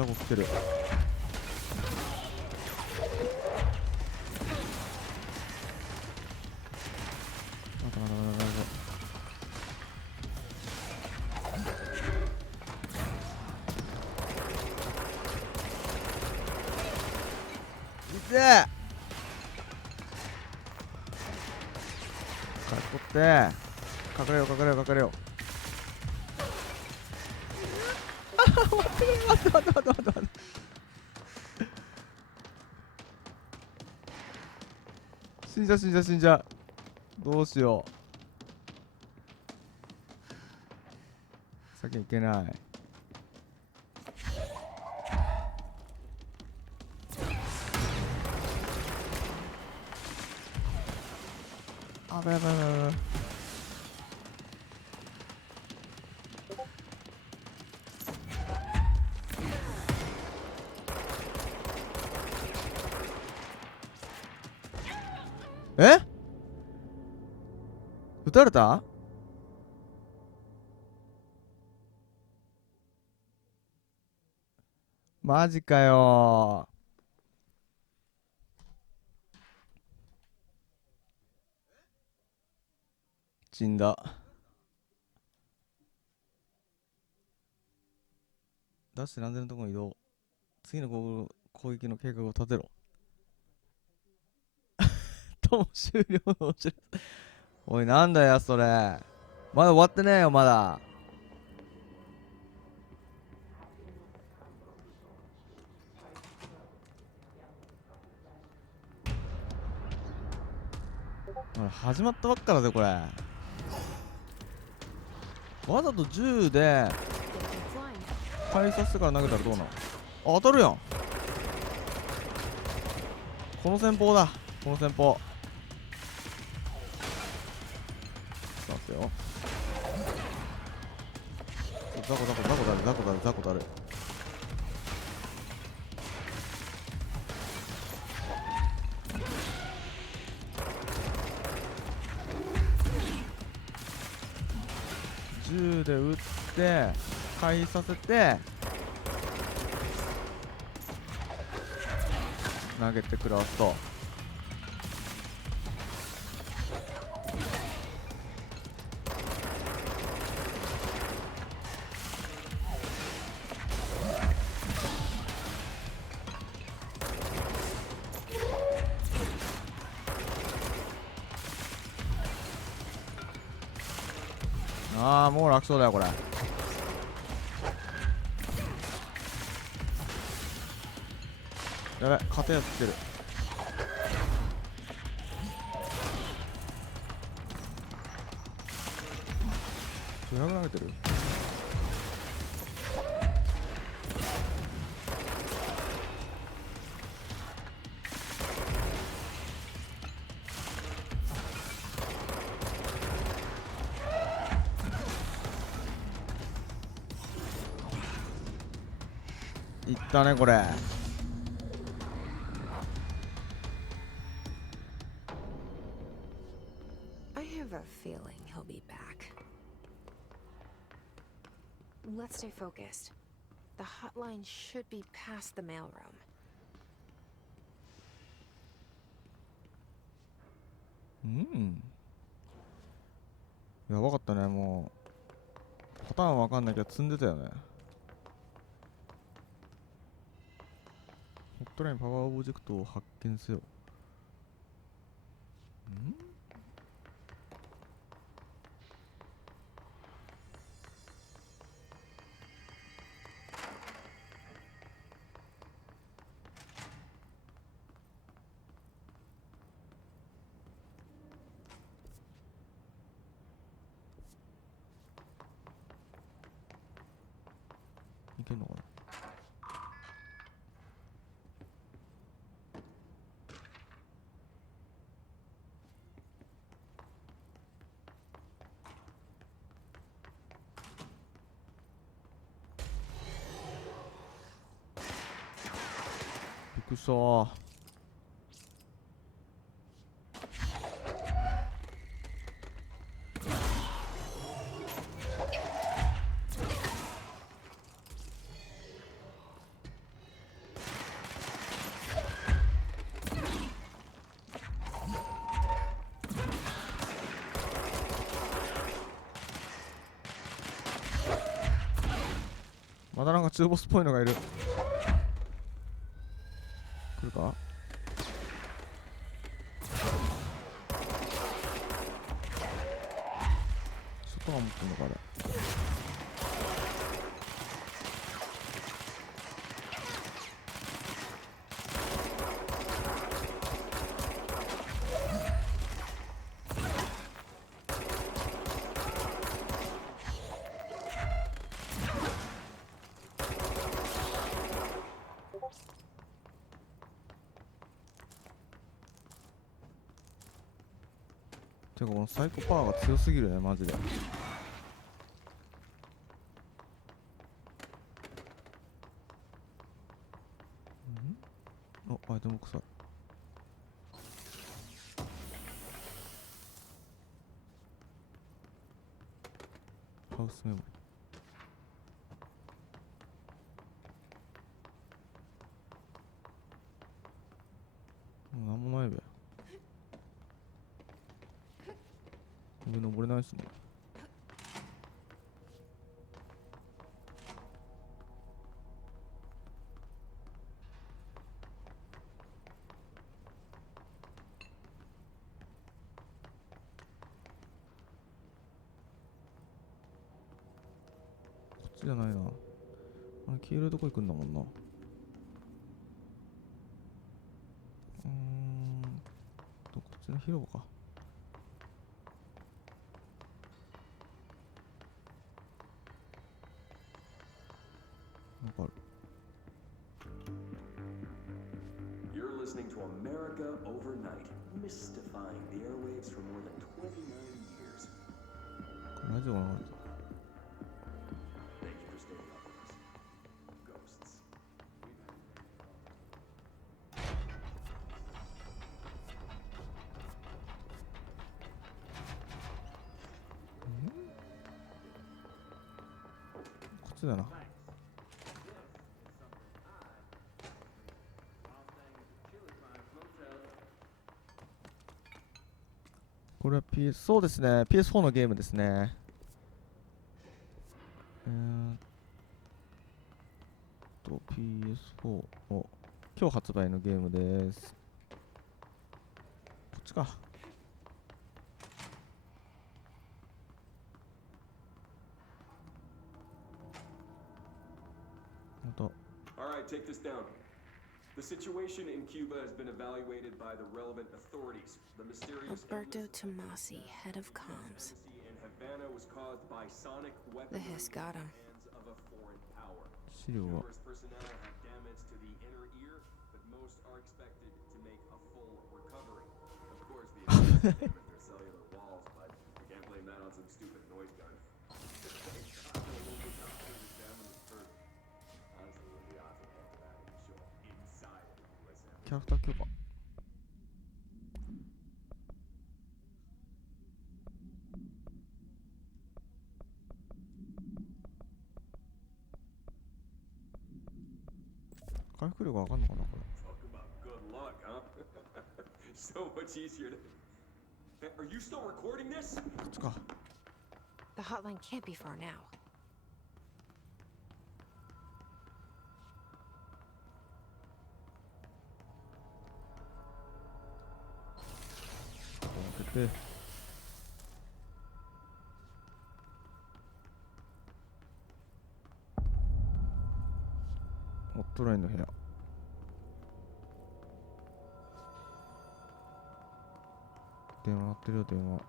ザコ来てる。待て待て待て待て。いてえ。かっこって隠れよう隠れよう隠れよう。待って待って待って待って待って。死んじゃ死んじゃ死んじゃ。どうしよう。先に行けない。あべやべやべやべ。え？撃たれた？マジかよー。死んだ。出して安全なところに移動。次の攻撃の計画を立てろ。とも終了のお知らせ。おい、なんだよ、それ。まだ終わってねえよ、まだ。始まったばっかだぜ、これ。わざと銃で回させてから投げたらどうなの？あ、当たるやん。この戦法だ、この戦法。待ってよ。ザコザコザコだるザコだるザコだる。銃で撃って回避させて投げてくらすと。ああ、もう楽勝だよこれ。やべ、硬いやつ来てる。どれぐらい投げてる？いったねこれ。I have a feeling he'll be back. Let's stay focused. The hotline should be past the mailroom. うん。やばかったね、もう。パターンわかんないけど積んでたよね。ホットラインパワーオブジェクトを発見せよ。ん？いけんのかな？びっくりしたー。まだなんか中ボスっぽいのがいる。来るか。外が持ってんのかあれ。てかこのサイコパワーが強すぎるねマジで。アイテム臭い。ハウスメモリー。なんもないべ。上登れないっすね。こっちじゃないな。あれ黄色いとこ行くんだもんな。こっちの広場か。なんかある。You're listening to America Overnight, mystifying the airwaves for more than 29 years. これラジオが流れてる。Thank you for staying up with us. Ghosts. こっちだな。これは そうですね、PS4 のゲームですね。PS4 の今日発売のゲームです。こっちか。ほんと。Alright, take this down. The situation in Cuba has been evaluated by the relevant authorities. The mysterious Alberto Tomasi, head of comms. in Havana was caused by sonic The weaponry hiss got him. in the hands of a foreign power. 資料は Numerous personnel have damage to the inner ear, but most are expected to make a full recovery. Of course, the damage their cellular walls, but you can't blame that on some stupid noise gun. Thank God the local doctors examined this first. Honestly, what are the odds of that and show up inside of the USA? キャラクター許可。回復力わかんのかなこれ。 Talk about good luck, huh? So much easier to. Hey, are you still recording this? こっちか。 The hotline can't be far now. 開けて。ホットラインの部屋。電話鳴ってるよ、電話。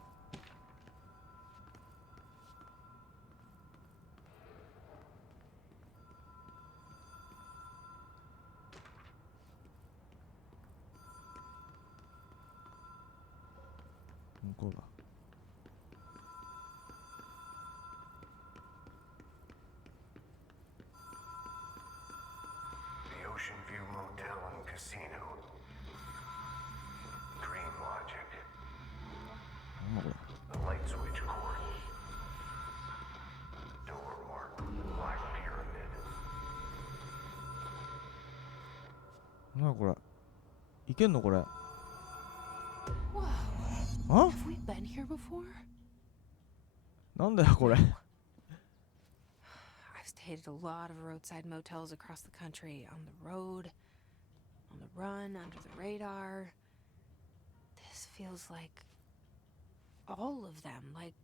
向こうだ。The Ocean View Motel and Casino. Dream Logic. なんだこれ。 The light switch cord. Door marked Black Pyramid. なんだこれ。いけんのこれ。 Whoa. あ Have we been here before? なんだよこれ。 I've stayed at a lot of roadside motels across the country, on the road, on the run, under the radar. This feels like all of them, like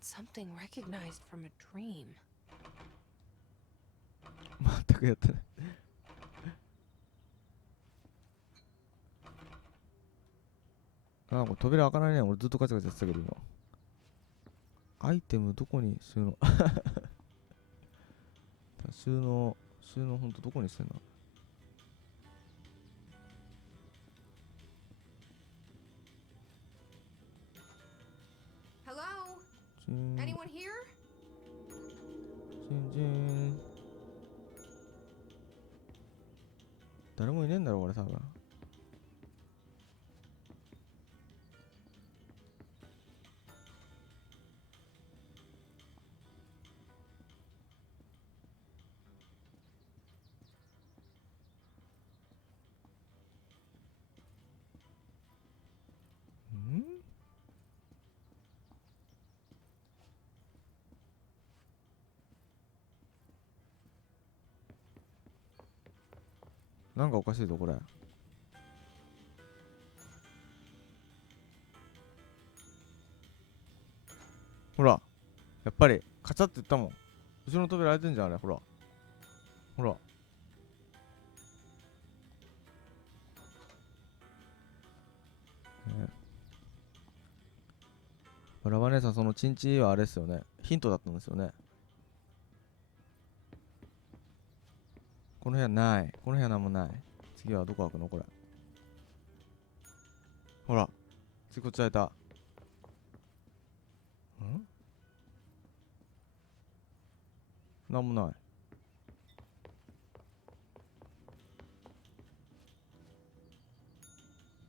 something recognized from a dream. 全くやってない。あ、これ扉開かないね。俺ずっとガチャガチャやってたけど今。アイテムどこに収納収納ほんとどこにしてんだ。Hello? チン Anyone here? チンチン。誰もいねえんだろこれ多分。なんかおかしいぞこれ。ほらやっぱりカチャって言ったもん。後ろの扉開いてんじゃんあれ。ほらほら、バラバ姉さん、そのチンチはあれですよね。ヒントだったんですよね。この部屋ない。この部屋なんもない。次はどこ開くのこれ。ほら次こっち開いた。なんもない。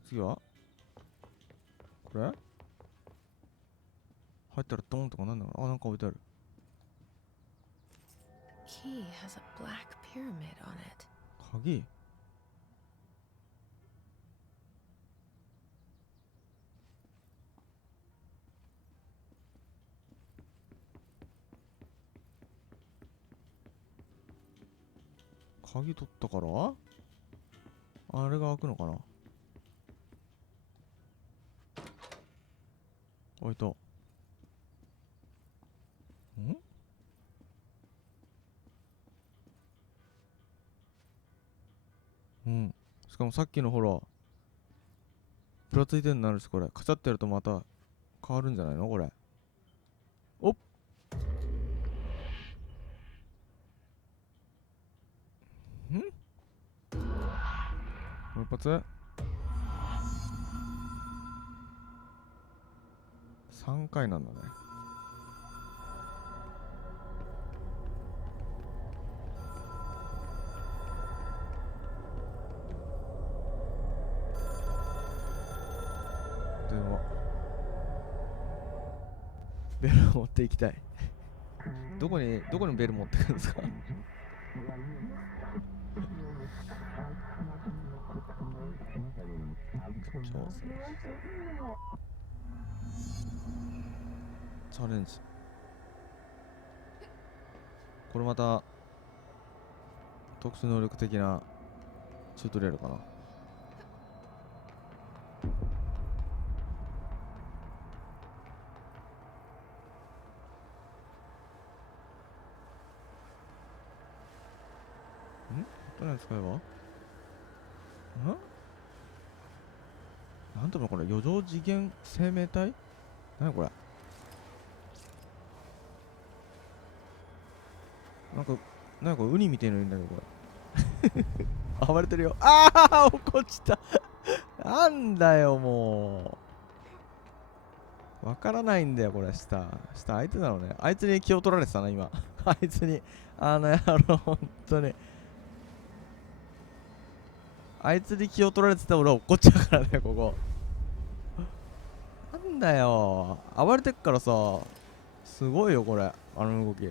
次はこれ入ったらドーンとかなんだろう。あ、なんか置いてある。 Key has a black pyramid on it. 鍵。鍵取ったからあれが開くのかな。開いた。うん。しかもさっきのほらプラついてんのあるし、これカチャってやるとまた変わるんじゃないのこれ。おっ、もう一発。3回なんだね。電話。ベル持っていきたい。どこにベル持ってくるんですか。チャレンジ。これまた特殊能力的なチュートリアルかな。どれ使えばなんともこれ余剰次元生命体。何これ。なんかウニみたいのいるんだけどこれ。暴れてるよ。ああ落っこちた。なんだよもう。わからないんだよこれ。下相手だろうね。あいつに気を取られてたな今。あいつに野郎本当に。あいつに気を取られてた俺は落っこっちゃうからねここ。なんだよ暴れてっからさ。すごいよこれあの動き。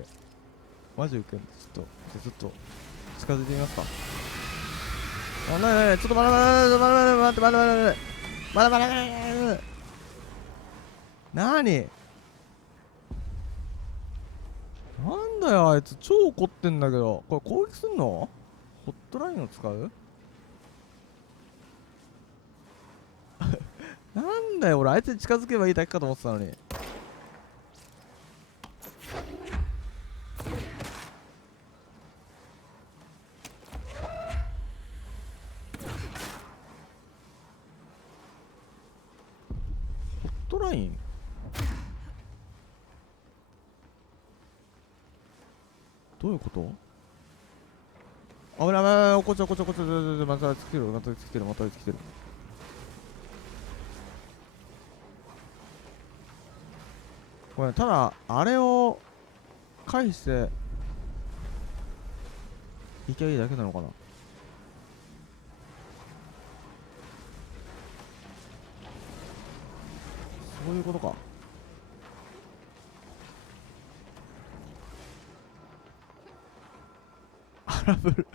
マジウケん。ちょっと近づいてみますか。あ、なにちょっと待ってなになんだよあいつ、超怒ってんだけど。これ攻撃すんの？ホットラインを使う？なんだよ、俺あいつに近づけばいいだけかと思ってたのに。ホットライン？どういうこと？危ない危ない、こっちこっち、またつける。これただあれを返していきゃいいだけなのかな。そういうことか。荒ぶる。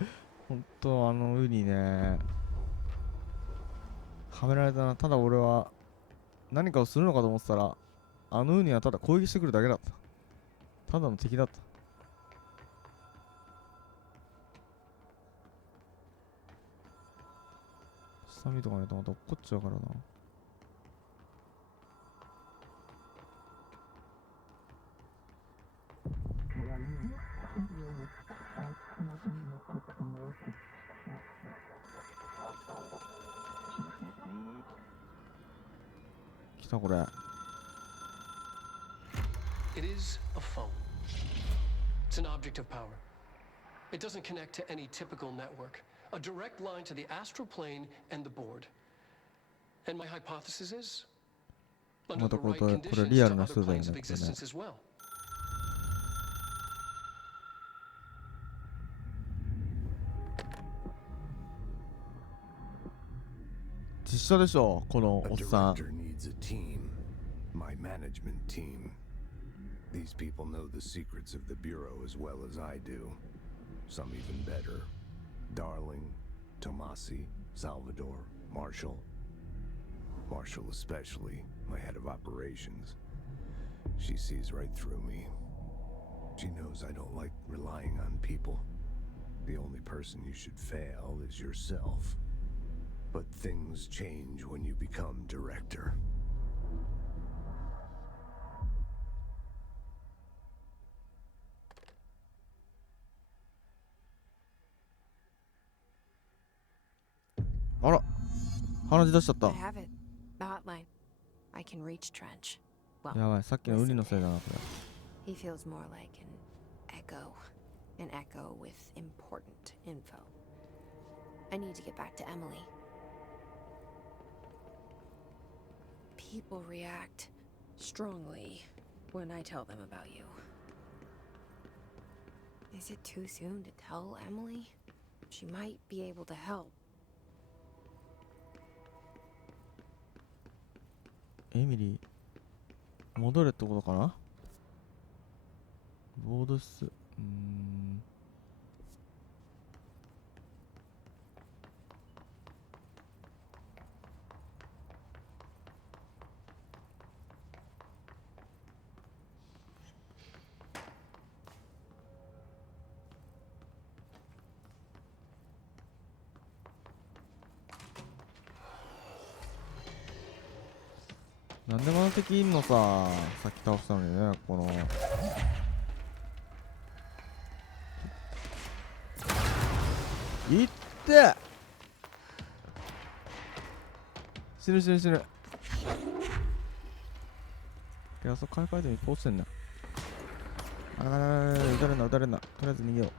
ほんとあのウニね、はめられたな。ただ俺は何かをするのかと思ってたら、あのウニはただ攻撃してくるだけだった。ただの敵だった。下見とかねとまた落っこっちゃうからな。来たこれ。It is a phone. It's an object of power. It doesn't connect to any typical network. A direct line to the astral plane and the board. And my hypothesis is, under the right conditions, to other planes of existence as well. 実写でしょ、このおっさん。My management team. These people know the secrets of the Bureau as well as I do. Some even better. Darling, Tomasi, Salvador, Marshall. Marshall especially, my head of operations. She sees right through me. She knows I don't like relying on people. The only person you should fail is yourself. But things change when you become director. I have it. The hotline. I can reach Trench. Well, やばい、さっきのウニのせいだな、これ。 he feels more like an echo. An echo with important info. I need to get back to Emily. People react strongly when I tell them about you. Is it too soon to tell Emily? She might be able to help. エミリー戻れってことかな。ボード室、なんでもあの敵いんのさ。さっき倒したのにね、この。いって死ぬ。いや、そう買い替えてみポーしてんな。撃たれんな。とりあえず逃げよう。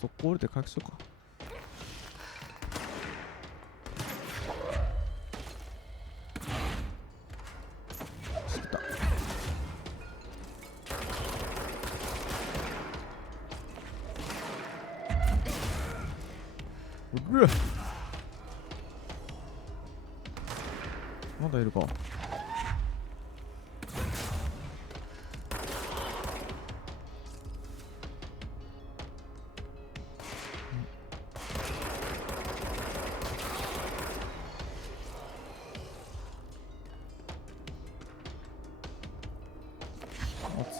速攻降りて回復しようか。まだいるか。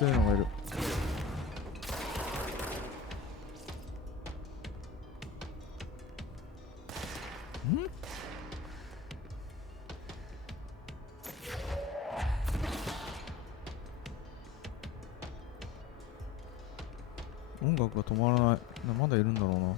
強いのがいる。音楽が止まらない。まだいるんだろうな。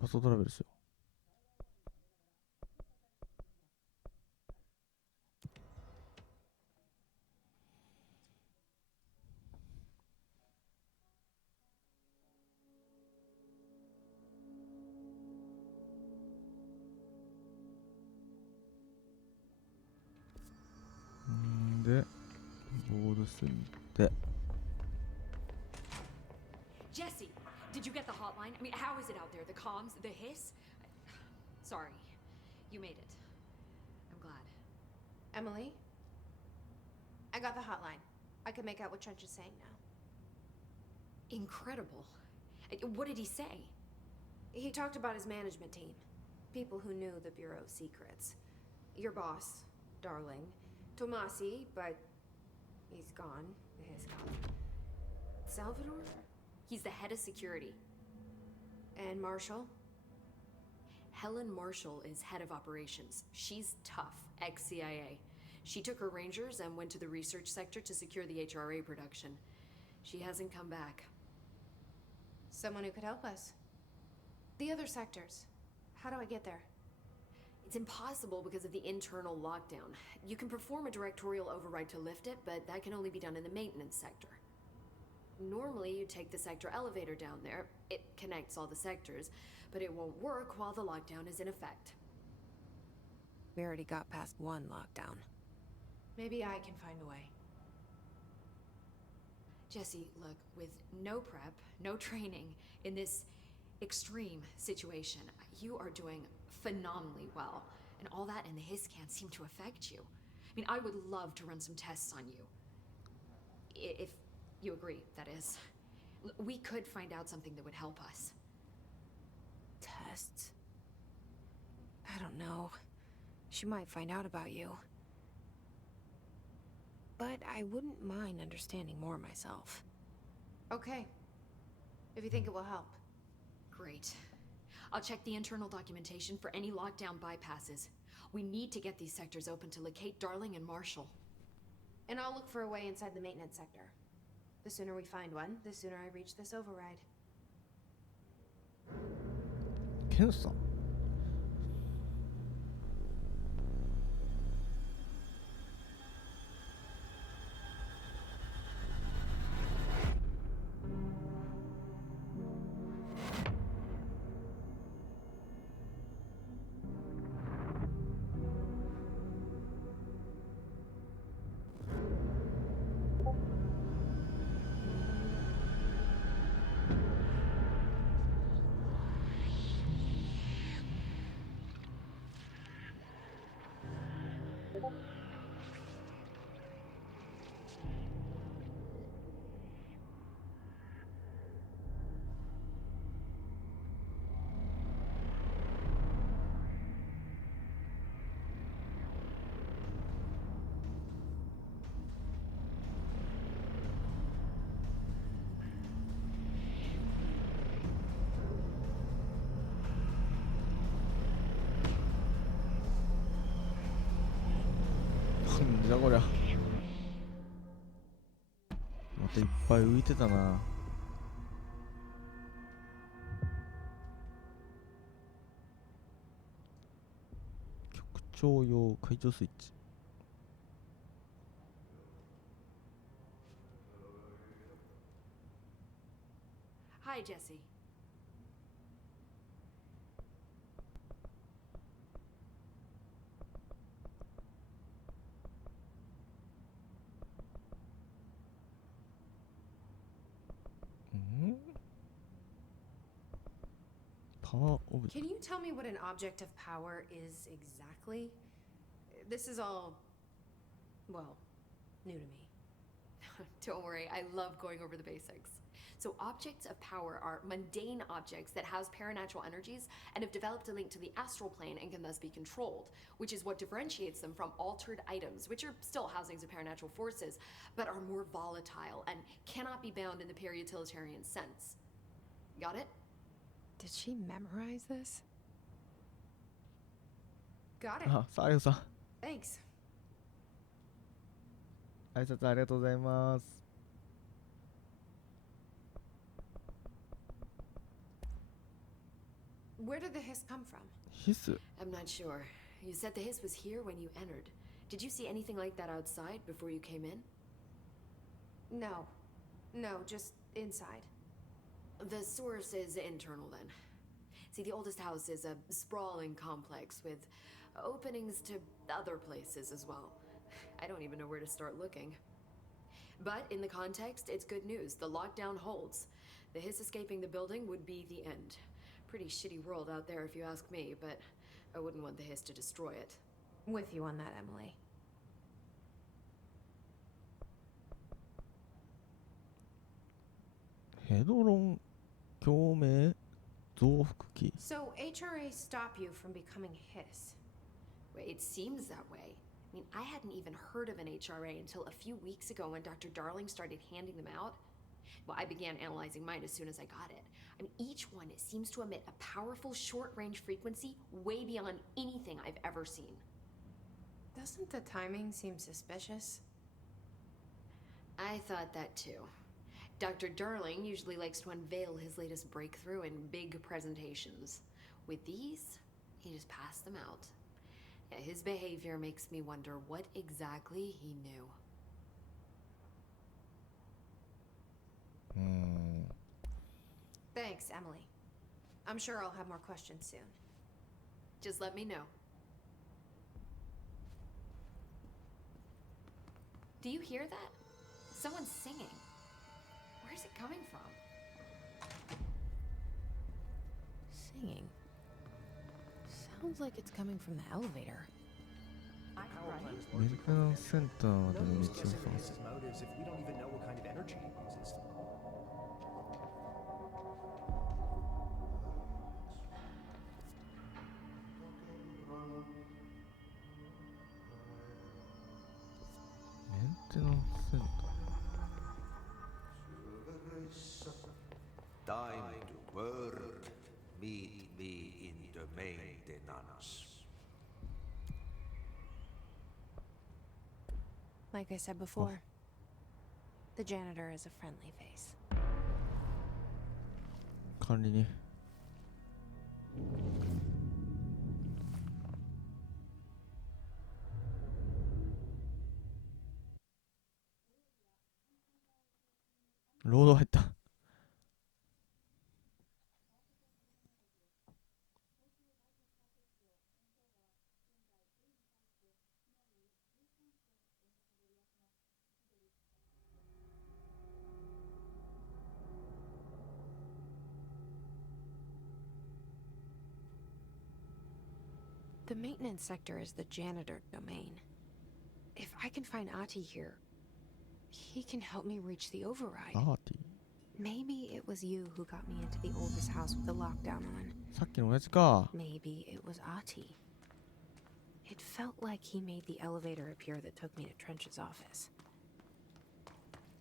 ファストトラベルですよ。で、ボールすぎて。Jesse, did you get the hotline? I mean, how is it out there? The comms, the hiss? Sorry, you made it. I'm glad. Emily? I got the hotline. I can make out what Trench is saying now. Incredible. What did he say? He talked about his management team. People who knew the Bureau's secrets. Your boss, Darling. Tomasi, but he's gone. He's gone. Salvador? He's the head of security. And Marshall? Helen Marshall is head of operations. She's tough, ex-CIA. She took her Rangers and went to the research sector to secure the HRA production. She hasn't come back. Someone who could help us. The other sectors. How do I get there? It's impossible because of the internal lockdown. You can perform a directorial override to lift it, but that can only be done in the maintenance sector. Normally, you take the sector elevator down there. It connects all the sectors, but it won't work while the lockdown is in effect. We already got past one lockdown. Maybe I can find a way. Jesse, look, with no prep, no training, in this extreme situation, you are doing phenomenally well. And all that and the hiss can't seem to affect you. I mean, I would love to run some tests on you. If you agree, that is. We could find out something that would help us. Tests? I don't know. She might find out about you. But I wouldn't mind understanding more myself. Okay. If you think it will help. Great. I'll check the internal documentation for any lockdown bypasses. We need to get these sectors open to locate Darling and Marshall. And I'll look for a way inside the maintenance sector. The sooner we find one, the sooner I reach this override. 検査。なんじゃこりゃ。またいっぱい浮いてたな。局長用解除スイッチ。Hi, Jesse. Power of... Can you tell me what an object of power is exactly? This is all, well, new to me. Don't worry, I love going over the basics. So objects of power are mundane objects that house paranatural energies and have developed a link to the astral plane and can thus be controlled, which is what differentiates them from altered items, which are still housings of paranatural forces, but are more volatile and cannot be bound in the pure utilitarian sense. Got it? Did she memorize this? Got it. あ、さあゆさん、 Thanks. 挨拶ありがとうございます。Where did the hiss come from? ヒス I'm not sure. You said the hiss was here when you entered. Did you see anything like that outside before you came in? No. No, just inside. The source is internal then. See, the oldest house is a sprawling complex with openings to other places as well. I don't even know where to start looking. But in the context, it's good news. The lockdown holds. The hiss escaping the building would be the end. Pretty shitty world out there if you ask me, but I wouldn't want the hiss to destroy it. With you on that, Emily. ヘドロン共鳴増幅器 So HRA stop you from becoming hiss? Wait, it seems that way. I mean, I hadn't even heard of an HRA until a few weeks ago when Dr. Darling started handing them out. Well, I began analyzing mine as soon as I got it. I mean, each one seems to emit a powerful short-range frequency way beyond anything I've ever seen. Doesn't the timing seem suspicious? I thought that too. Dr. Darling usually likes to unveil his latest breakthrough in big presentations. With these, he just passed them out. Yeah, his behavior makes me wonder what exactly he knew. うーん Thanks, Emily. I'm sure I'll have more questions soon. Just let me know. Do you hear that? Someone's singing. Where's it coming from? Singing. Sounds like it's coming from the elevator. メンテナンスセンターでの道を探す motives if we don't even know what kind of energy he uses. メンテナンスセンター Time to work. Meet me in the maintenance. Like I said before, the janitor is a friendly face. 管理にロード入った The maintenance sector is the janitor domain. If I can find Ati here, he can help me reach the override. パーティー Maybe it was you who got me into the oldest house with the lockdown on. さっきの親父か Maybe it was Ati. It felt like he made the elevator appear that took me to Trench's office.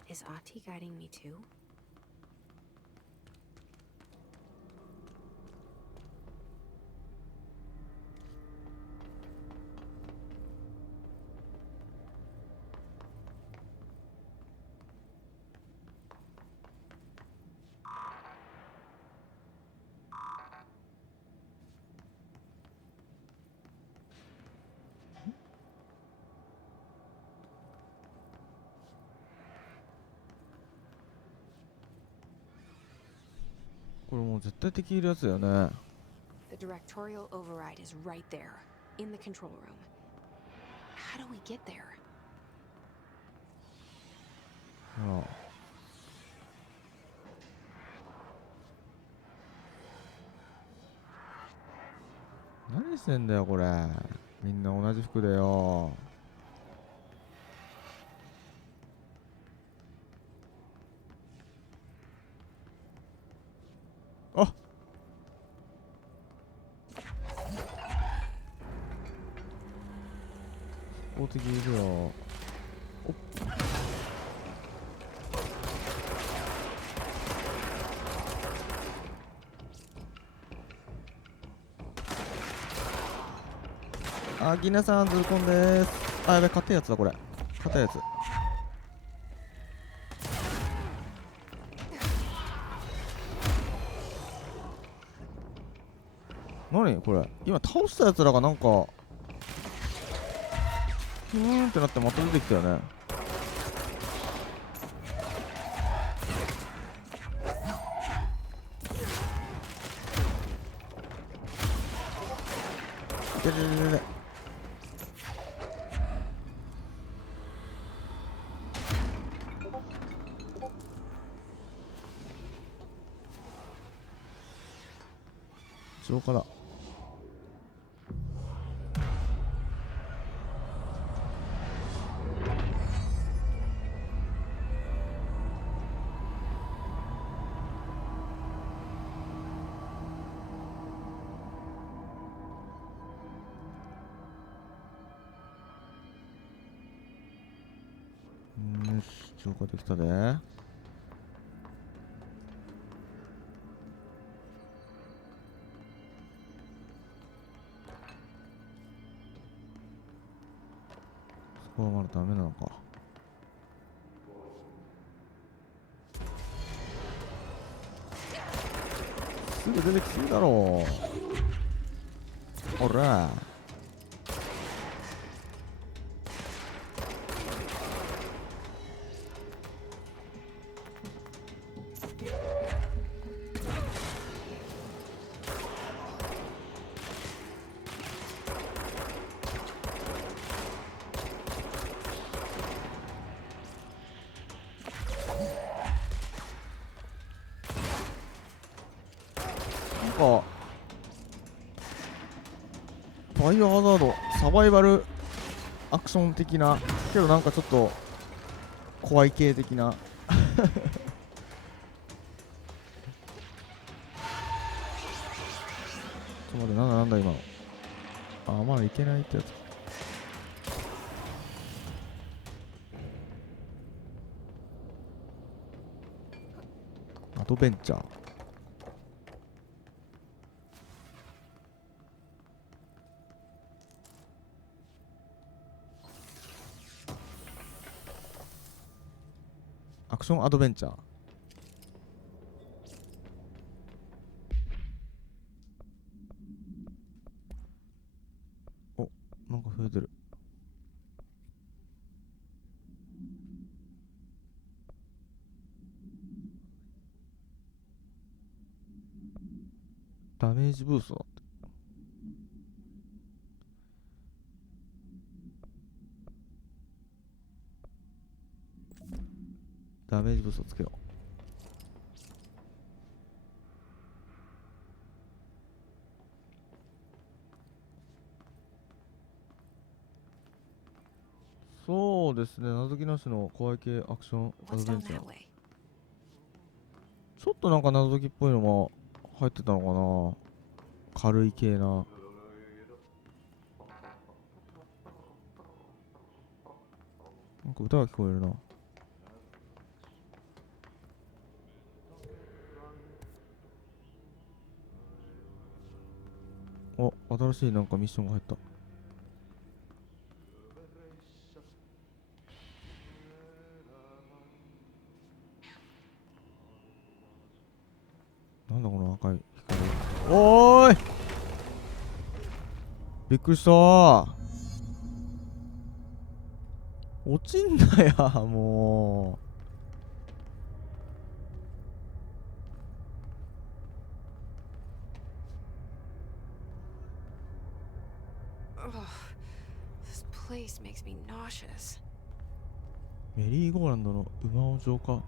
Is Ati guiding me too?「これもう絶対敵いるやつだよね The directorial override is right there, in the control room. How do we get there? ほら何してんだよこれみんな同じ服でよ方的いるよ。おっ、あ、ギナさん、ズルコンです。あ、やべ、硬いやつだ、これ。硬いやつ。何これ。今、倒したやつらがなんか、ふーんってなってまた出てきたよね。いててててて。浄化だ。よし、浄化できたで。そこはまだダメなのか。すぐ出てきすぎだろう。ほら。バイオハザードサバイバルアクション的なけどなんかちょっと怖い系的なちょっと待って、なんだ今の。あ、まだいけないってやつ。アドベンチャー。アクションアドベンチャー。お、なんか増えてる。ダメージブーストだって。ダメージブーストつけよう。そうですね、謎解きなしの怖い系アクションアド What's ベン down チャー。 that way? ちょっとなんか謎解きっぽいのも入ってたのかな。軽い系な。なんか歌が聞こえるな。お、新しいなんかミッションが入った。なんだこの赤い光。おーい、びっくりしたー。落ちんなや、もUgh, this place makes me nauseous. う。メリーゴーランドの馬を浄化。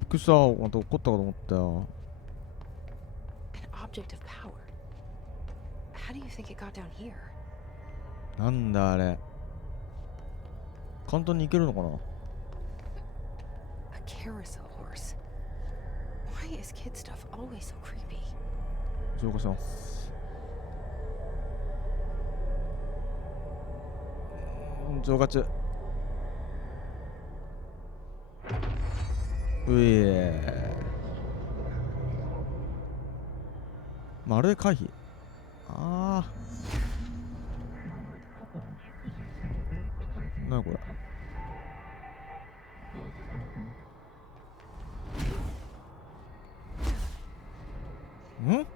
びっくりしたー。また怒ったかと思ったよ。An object of power. How do you think it got down here? なんだあれ。簡単に行けるのかな。 A carousel horse. Why is kid stuff always so creepy? 浄化します。 What's 浄化します。 down that way? 浄化します。 What is this place? 浄化します。 What? 浄化中。うえー、まるで回避。ああ、なにこれ。ん？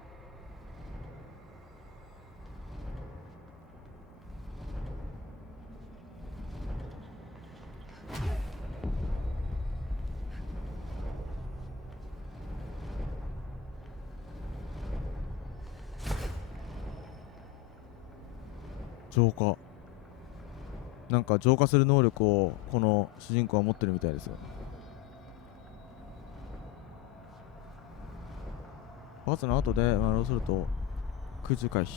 浄化。なんか浄化する能力をこの主人公は持ってるみたいですよ。バツの後で丸をすると空中回避。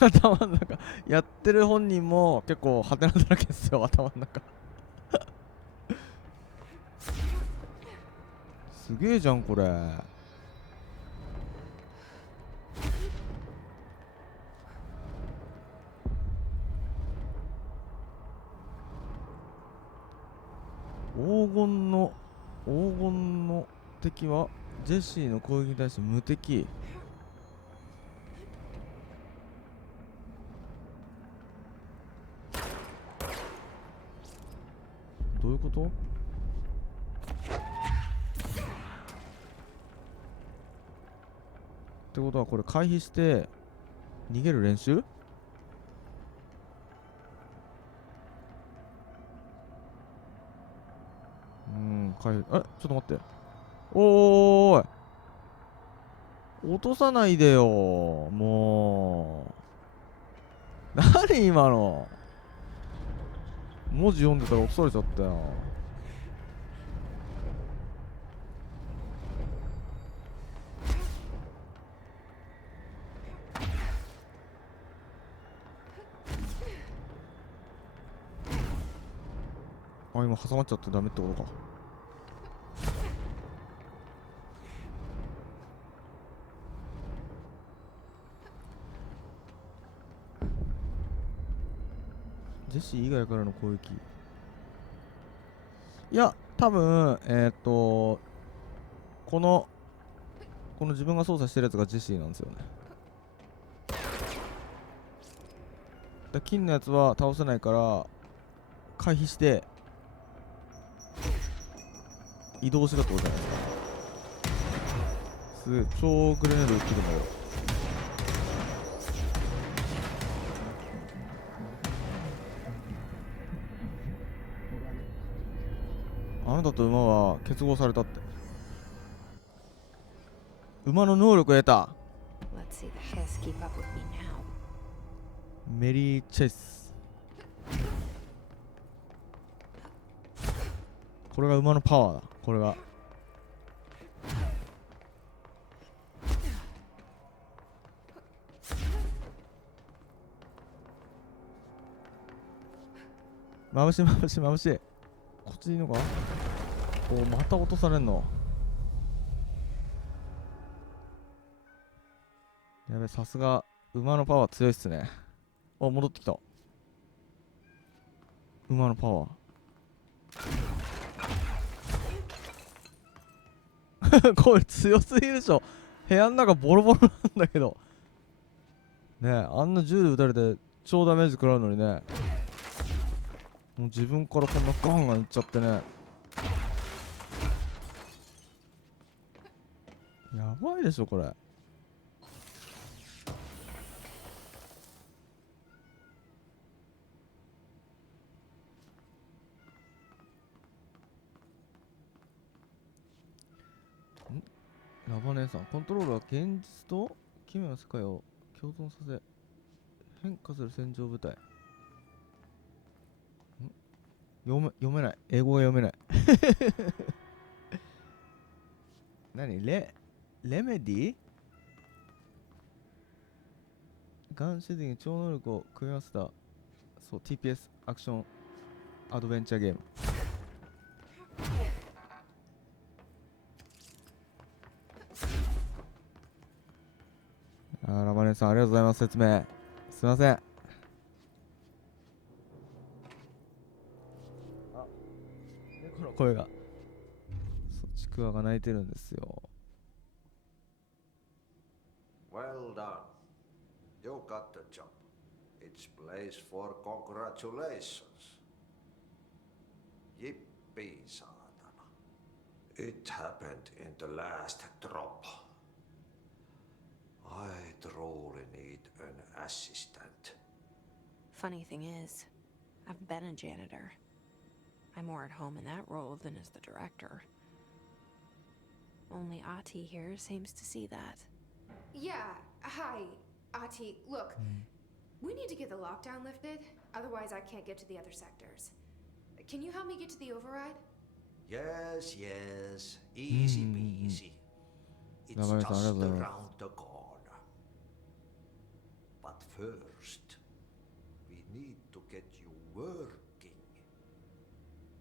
頭の中やってる本人も結構ハテナだらけですよ、頭の中。すげえじゃんこれ。黄金の敵はジェシーの攻撃に対して無敵。どういうこと？ってことはこれ回避して逃げる練習？回避。ちょっと待って。おーい、落とさないでよもう。何今の文字読んでたら落とされちゃったよ。あ、今挟まっちゃってダメってことか。ジェシー以外からの攻撃。いや、多分この自分が操作してるやつがジェシーなんですよね。で金のやつは倒せないから回避して移動しろってことじゃないですか。すげえ、超グレネード切るんだよ。あなたと馬は結合されたって。馬の能力を得た。メリーチェイス。これが馬のパワーだ。これがまぶしいまぶしいまぶしい。こっちでいいのか。お、また落とされんの。やべ、さすが馬のパワー強いっすね。あ、戻ってきた。馬のパワー。これ強すぎるでしょ。部屋の中ボロボロなんだけどねえ、あんな銃で撃たれて超ダメージ食らうのにね、もう自分からこんなガンガンいっちゃってね。やばいでしょこれ。ラバ姉さん、コントロールは現実と奇妙な世界を共存させ変化する戦場部隊。読めない。英語が読めない。何レメディガン主人に超能力を組み合わせた、そう、TPS アクションアドベンチャーゲーム。ラバネ山さんありがとうございます。説明すいません。あ、猫の声が、そう、ちくわが泣いてるんですよ。 Well done. You got the job. It's place for congratulations. Yippee, saatana. It happened in the last drop. I truly need an assistant. Funny thing is, I've been a janitor. I'm more at home in that role than as the director. Only Ati here seems to see that. Yeah, hi, Ati. Look, we need to get the lockdown lifted, otherwise I can't get to the other sectors. Can you help me get to the override? Yes, yes. Easy peasy. It's Давай, just Сара, давай. around the corner. But first, we need to get you working.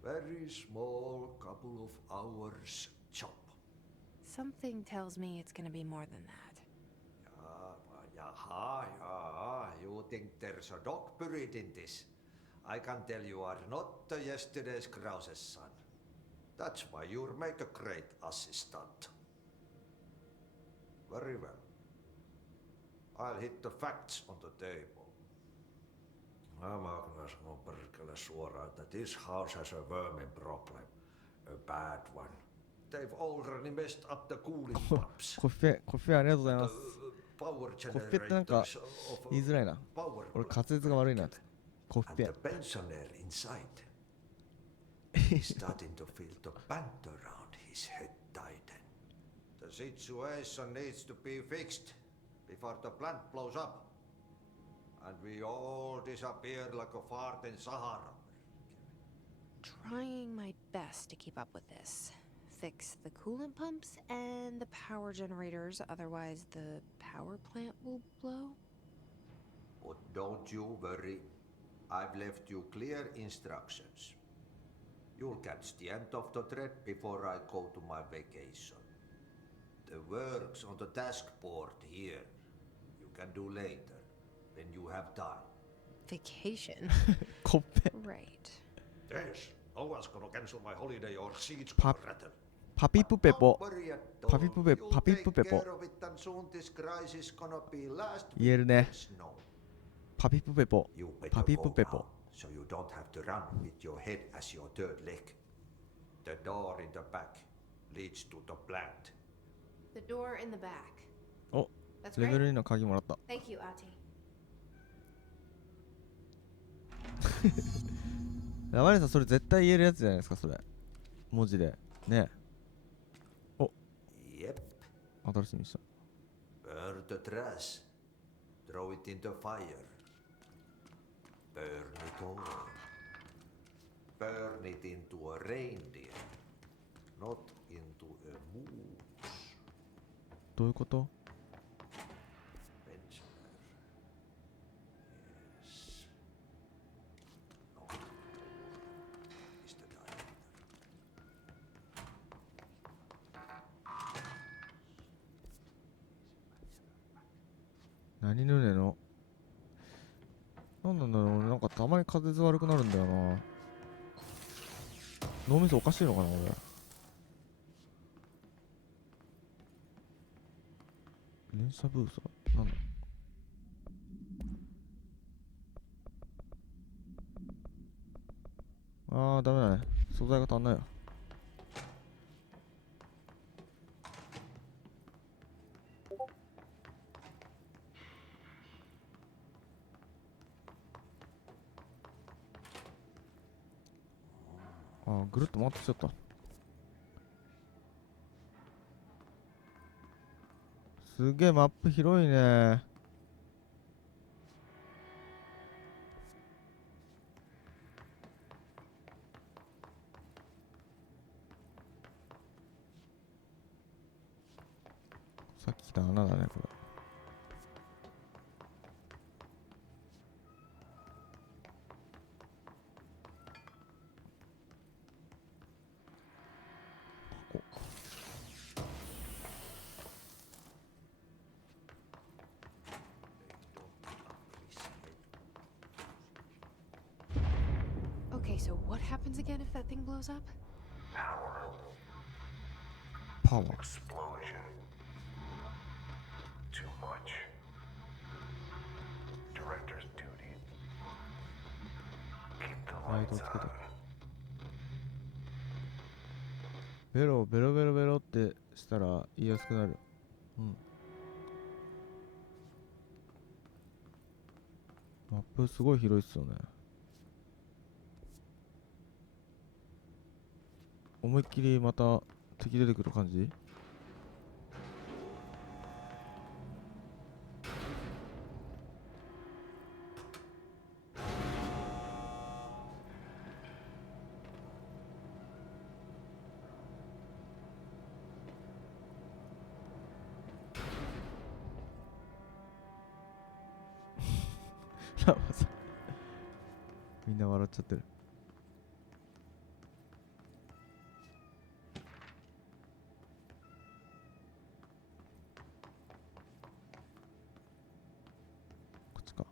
Very small, couple of hours job. Something tells me it's gonna be more than that. You think there's a dog buried in this? I can tell you are not the yesterday's Krause's son. That's why you'll make a great assistant. Very well. I'll hit the facts on the table. Mä kyllä sanon perkele suoraan, että this house has a vermin problem. A bad one. They've already messed up the cooling pumps. コッフェありがとうございます。 Power コッフェってなんか generators of 言いづらいな。 power 俺滑舌が悪いな。コッ and フ the ェ。 pensioner inside. He's starting to feel the band around his head tighten. The situation needs to be fixed before the plant blows up. And we all disappear like a fart in Sahara. Trying my best to keep up with this. Fix the coolant pumps and the power generators, otherwise the power plant will blow. But don't you worry. I've left you clear instructions. You'll catch the end of the thread before I go to my vacation. The work's on the task board here. You can do later, when you have time. Vacation? コッフェ。 Right. Yes, no one's gonna cancel my holiday or seeds Pa- gonna rattle. パピプペポ。 Don't worry at all. パピプペ、 You'll パピプペ take ポ。 care of it and soon this crisis gonna be last 言えるね。 week's snow. パピプペポ。 You パ better ピ go プペポ。 now, so you don't have to run with your head as your third leg. The door in the back leads to the plant. The door in the back. お、 That's レベ great. ル2の鍵もらった。 Thank you, Ati. ラバレさんそれ絶対言えるやつじゃないですかそれ。文字で。ね。 Yep. 新しいにした。 Burn the trash. Throw it in the fire. Burn it all. Burn it into a reindeer, not into a moose. どういうこと？ Pensioner. Yes. No. Is the diameter. 何ぬねの？なんなんだろう、俺なんかたまに風邪悪くなるんだよな。脳みそおかしいのかな俺。連射ブーストなんだ。あーダメだね、素材が足んないよ。あーぐるっと回ってきちゃった。すげえマップ広いね。さっき来た穴だねこれ。so what happens again if that thing blows up? Power. パワー。 Explosion. Too much. Director's duty. Keep the ライト lights つけて on. ベロベロベロベロってしたら言いやすくなる。うん。マップすごい広いっすよね。思いっきりまた敵出てくる感じ。ラマさんみんな笑っちゃってる。こっちか。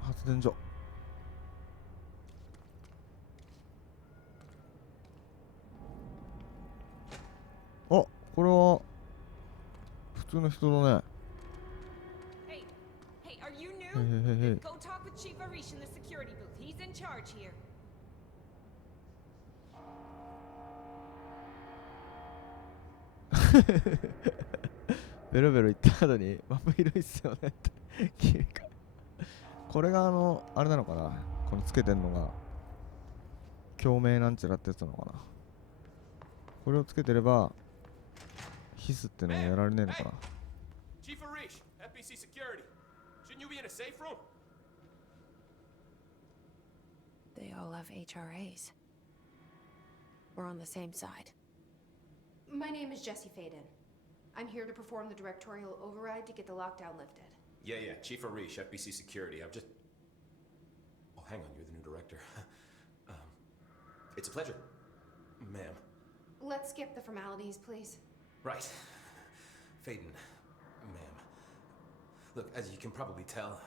発電所。あ、これは普通の人だね。 Hey, hey, are you new? へいへいへいへい。 Go talk with Chief Arish in the security booth. He's in charge here. ベロベロ言った後にマップ広いっすよねって君か。これがあれなのかな、このつけてんのが共鳴なんちゃらってやつなのかな。これをつけてればヒスってのもやられねえのかな。 Chief Arish, FBC Security. Shouldn't you be in a safe room? They all have HRAs. We're on the same side. My name is Jesse Faden. I'm here to perform the directorial override to get the lockdown lifted. Yeah, Chief Arish, FBC Security. I'm just... Oh, hang on, you're the new director. It's a pleasure, ma'am. Let's skip the formalities, please. Right. Faden, ma'am. Look, as you can probably tell,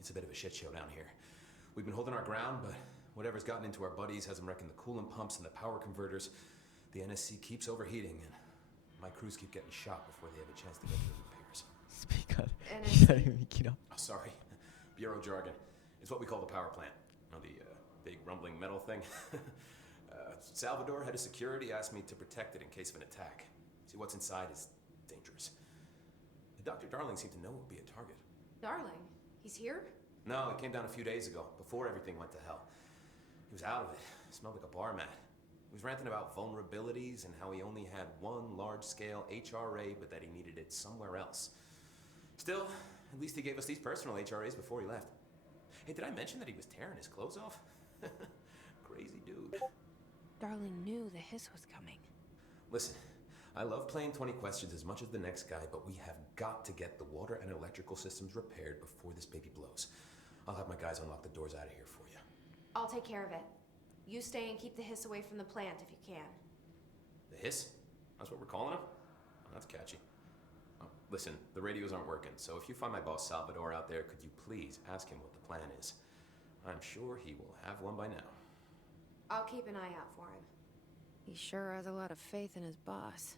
it's a bit of a shit show down here. We've been holding our ground, but whatever's gotten into our buddies has them wrecking the coolant pumps and the power converters. The NSC keeps overheating, and my crews keep getting shot before they have a chance to get to the repairs. スピーカーで NSC 左見切ら。 Oh, sorry. Bureau jargon. It's what we call the power plant. You know, the big rumbling metal thing. Salvador, head of security, asked me to protect it in case of an attack. See, what's inside is dangerous. Dr. Darling seemed to know it would be a target. Darling, he's here? No, he came down a few days ago, before everything went to hell. He was out of it. Smelled like a bar mat. He was ranting about vulnerabilities and how he only had one large-scale HRA, but that he needed it somewhere else. Still, at least he gave us these personal HRAs before he left. Hey, did I mention that he was tearing his clothes off? Crazy dude. Darling knew the hiss was coming. Listen, I love playing 20 questions as much as the next guy, but we have got to get the water and electrical systems repaired before this baby blows. I'll have my guys unlock the doors out of here for you. I'll take care of it. You stay and keep the hiss away from the plant if you can. The hiss? That's what we're calling him? Oh, that's catchy. Oh, listen, the radios aren't working, so if you find my boss Salvador out there, could you please ask him what the plan is? I'm sure he will have one by now. I'll keep an eye out for him. He sure has a lot of faith in his boss.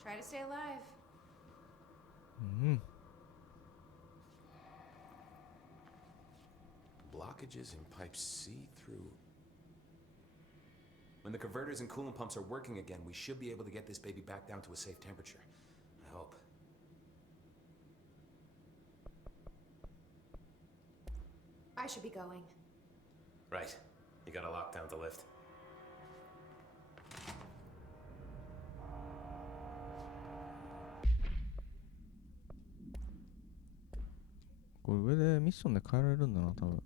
Try to stay alive. うん。 Blockages in pipes see through. When the converters and coolant pumps are working again, we should be able to get this baby back down to a safe temperature. I hope. I should be going. Right. You got a lockdown to lift. これ上でミッションで変えられるんだな、多分。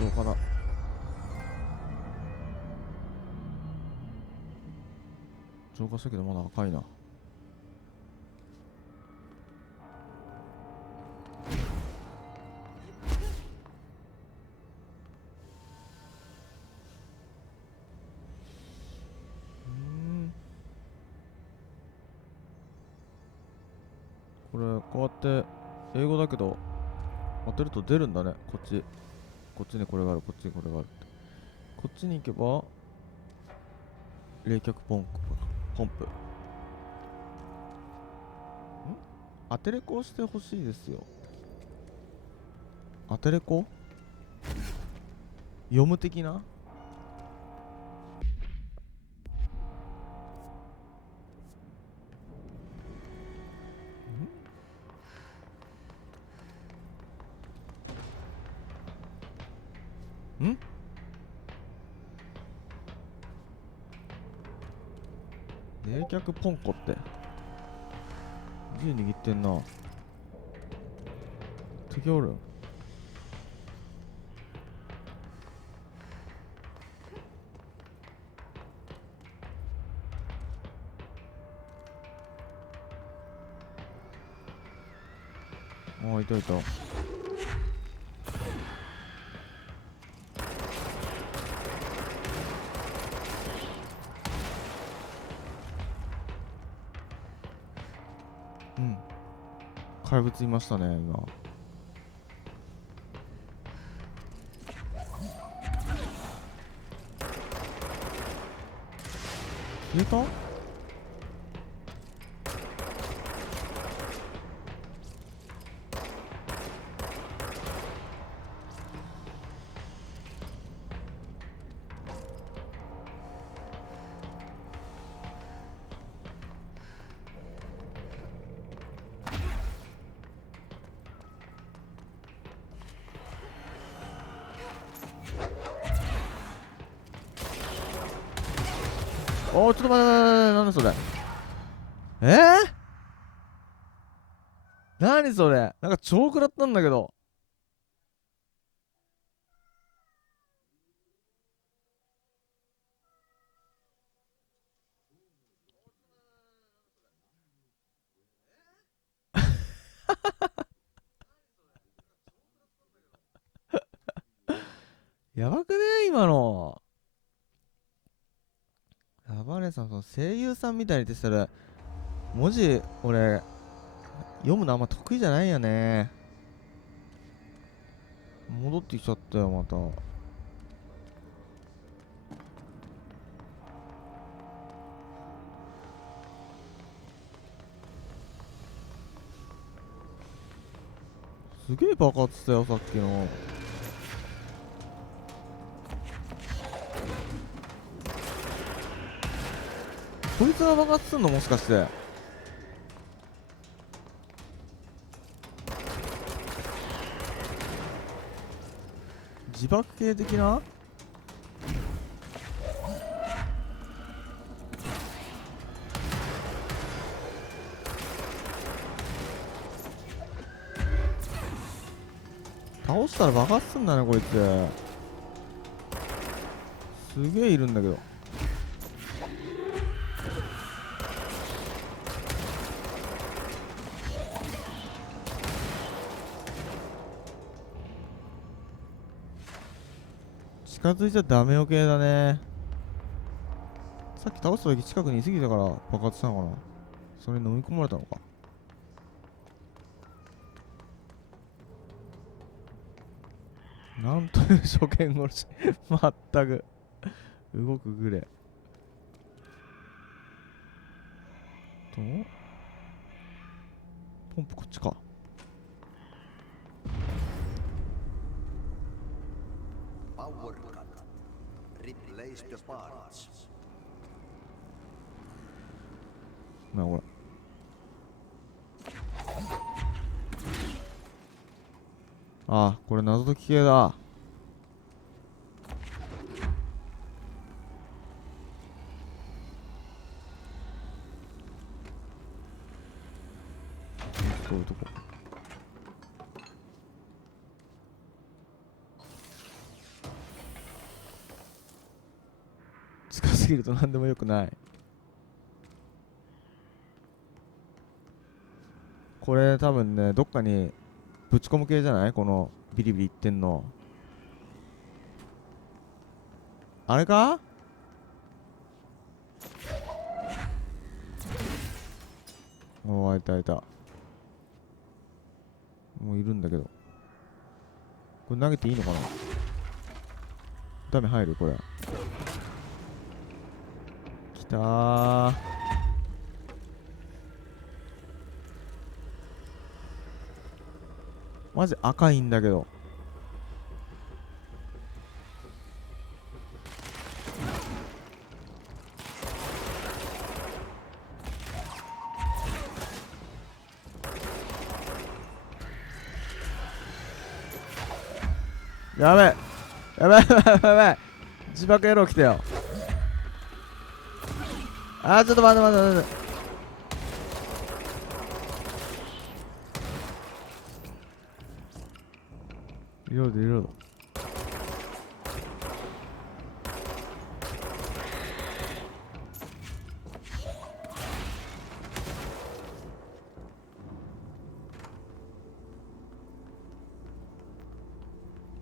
浄化だ。浄化したけどまだ赤いな。これこうやって英語だけど当てると出るんだね。こっちにこれがある、こっちにこれがあるって。こっちに行けば冷却ポンプ。アテレコをしてほしいですよ。アテレコ読む的な。ん冷却ポンコって銃握ってんな。敵おる。ああ、いたいた。うん。怪物いましたね、今。消えた？おー、ちょっと待って、なんだそれ。何それ。なんか超食らったんだけど。やばくね今の。やばねさん、その声優さんみたいにってしたら、文字、俺、読むのあんま得意じゃないよね。戻ってきちゃったよ、また。すげえ爆発したよ、さっきの。こいつが爆発すんのもしかして。自爆系的な。倒したら爆発すんだね、こいつ。すげえいるんだけど。近づいちゃダメよ系だね。さっき倒した時近くにいすぎたから爆発したのかな。それに飲み込まれたのか。なんという初見殺し。まったく動くグレ。とポンプこっちか。なあこれ。ああ、これ謎解き系だ。そういうとこ。ぎると何でもよくない。これ多分ね、どっかにぶち込む系じゃない？このビリビリいってんの。あれか？おー、いたいた。もういるんだけど。これ投げていいのかな？ダメ入る？これ。きたー。マジ赤いんだけど。やべえやべえやべえやべえ、自爆野郎来たよ。あー、ちょっと待って待って待って。リロードリロード。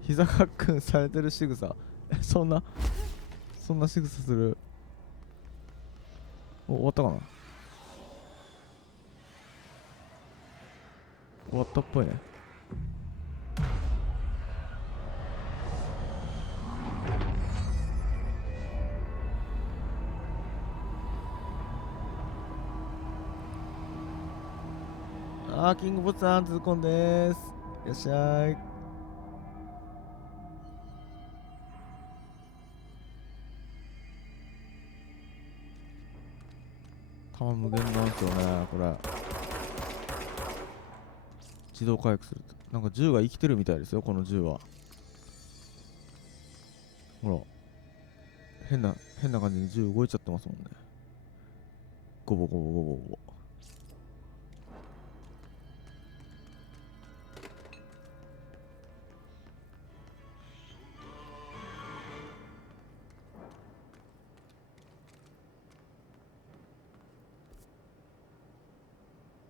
膝かっくんされてる仕草。そんな仕草する。お、終わったかな？終わったっぽいね。あー、キングボツさん、痛恨でーす。いらっしゃい。弾無限なんですよね、これ。自動回復すると。なんか銃が生きてるみたいですよ、この銃は。ほら。変な感じに銃動いちゃってますもんね。ゴボゴボゴボゴボ。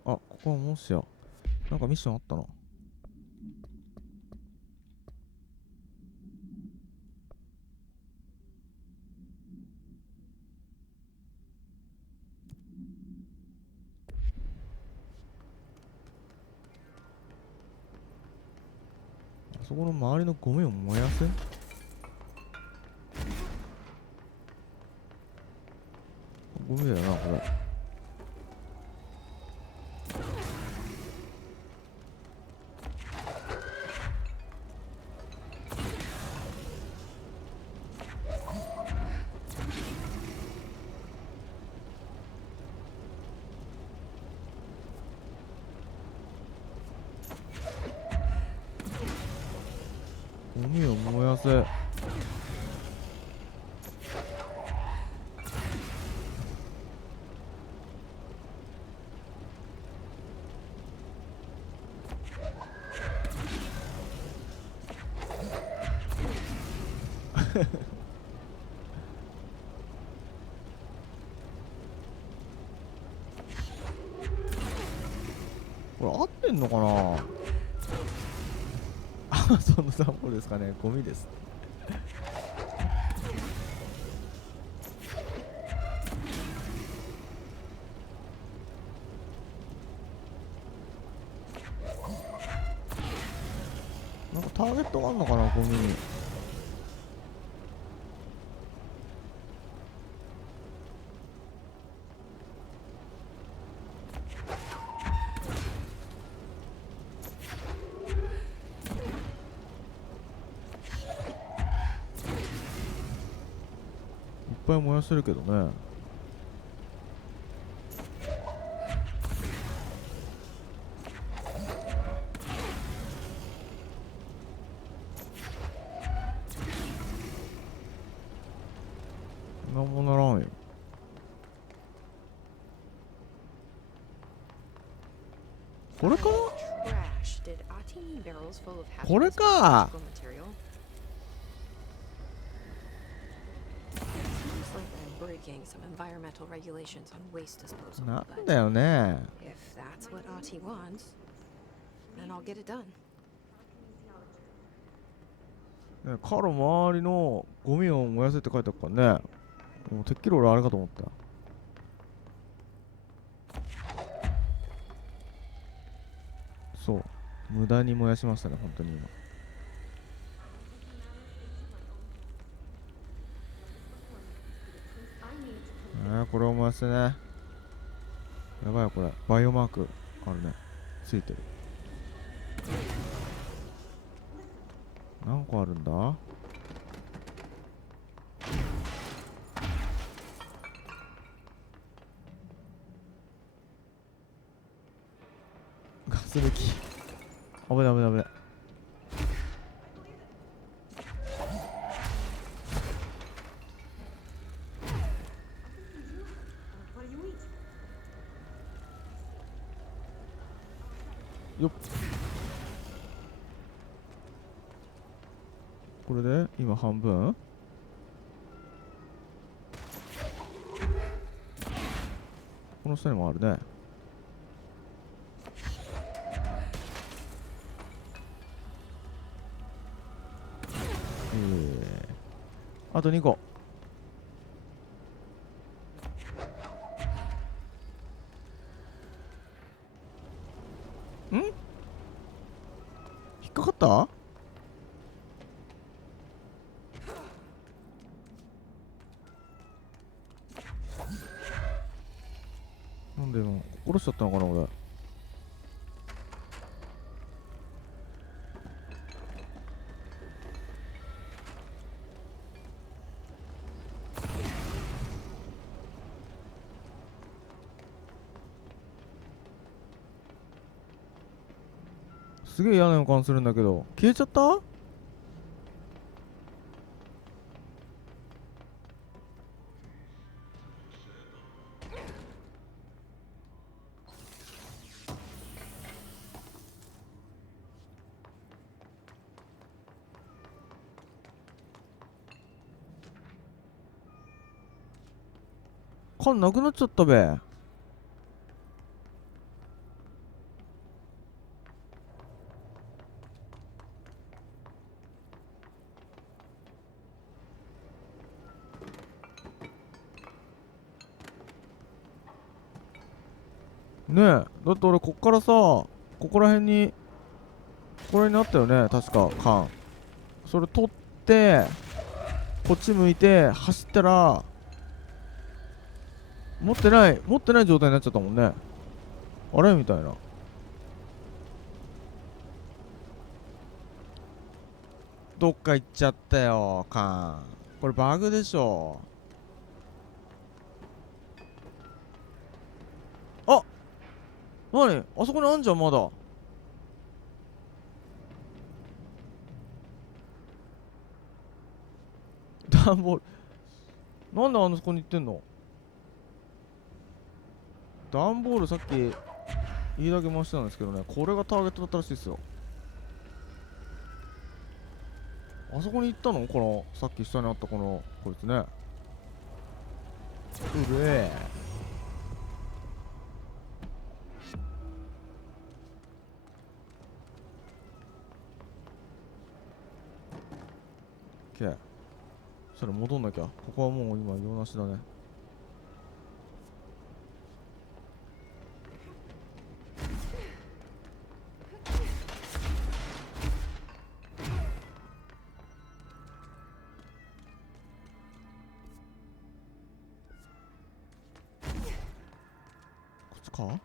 あ、ここはもしや。なんかミッションあったな。あそこの周りのゴミを燃やせ？ゴミだよな、これ。ゴミを燃やせ。これ合ってんのかな。あ、その段ボールですかね。ゴミです。なんかターゲットがあんのかな、ゴミに。いっぱい燃やせるけどね。なんもならんよ。これかな？これか。breaking some environmental regulations on waste disposal. なん But だよね。 if that's what Ati wants, then I'll get it done. ね、カロ周りのゴミを燃やせって書いてあるからね。もうてっきり俺あれかと思った。そう、無駄に燃やしましたね、本当に今。これを燃やしてね。やばいよこれ、バイオマークあるね、ついてる。何個あるんだ？ガス抜き。危ない危ない危ない。よっ。これで今半分。この下にもあるね。あと2個。ん？引っかかった？なんで今殺しちゃったのかな俺。すげえ嫌な予感するんだけど、消えちゃった？缶なくなっちゃったべ。ねえ、だって俺こっからさ、ここら辺にこれになったよね、確か缶。それ取ってこっち向いて走ったら持ってない状態になっちゃったもんね。あれみたいな。どっか行っちゃったよ缶。これバグでしょ。あ、なにあそこにあんじゃんまだ。段ボールなんであそこに行ってんの。段ボールさっきいいだけ回してたんですけどね、これがターゲットだったらしいですよ。あそこに行ったの？このさっき下にあったこいつね。うるえ。オッケー。それ戻んなきゃ。ここはもう今用なしだね。こっちか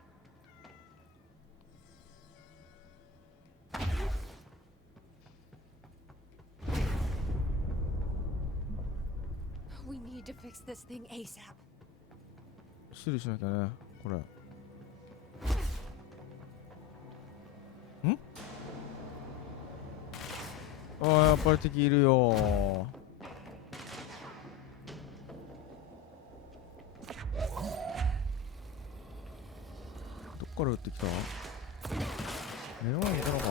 ？We need to fix this thing ASAP. 修理しなきゃね、これ。ん？ああ、やっぱり敵いるよー。どっから撃ってきた？目の前にいたのか。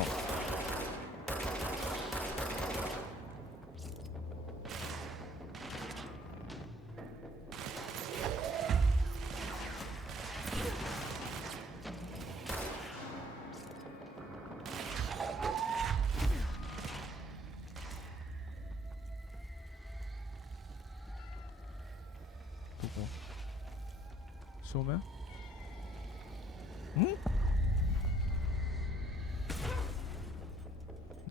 正面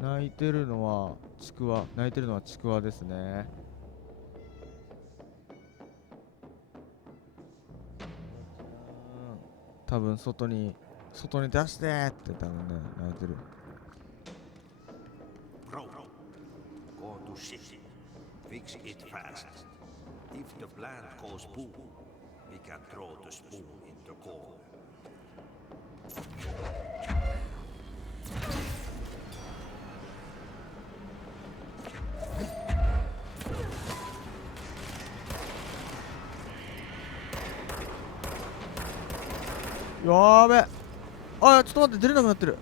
泣いてるのはちくわ。泣いてるのはちくわですね。多分外に出してって多分ね泣いてる。Bro, go to city. Fix it fast. If the plant goes boom, we can throw the spoon in the corner. やーべ。あ、ちょっと待って、出れなくなってる。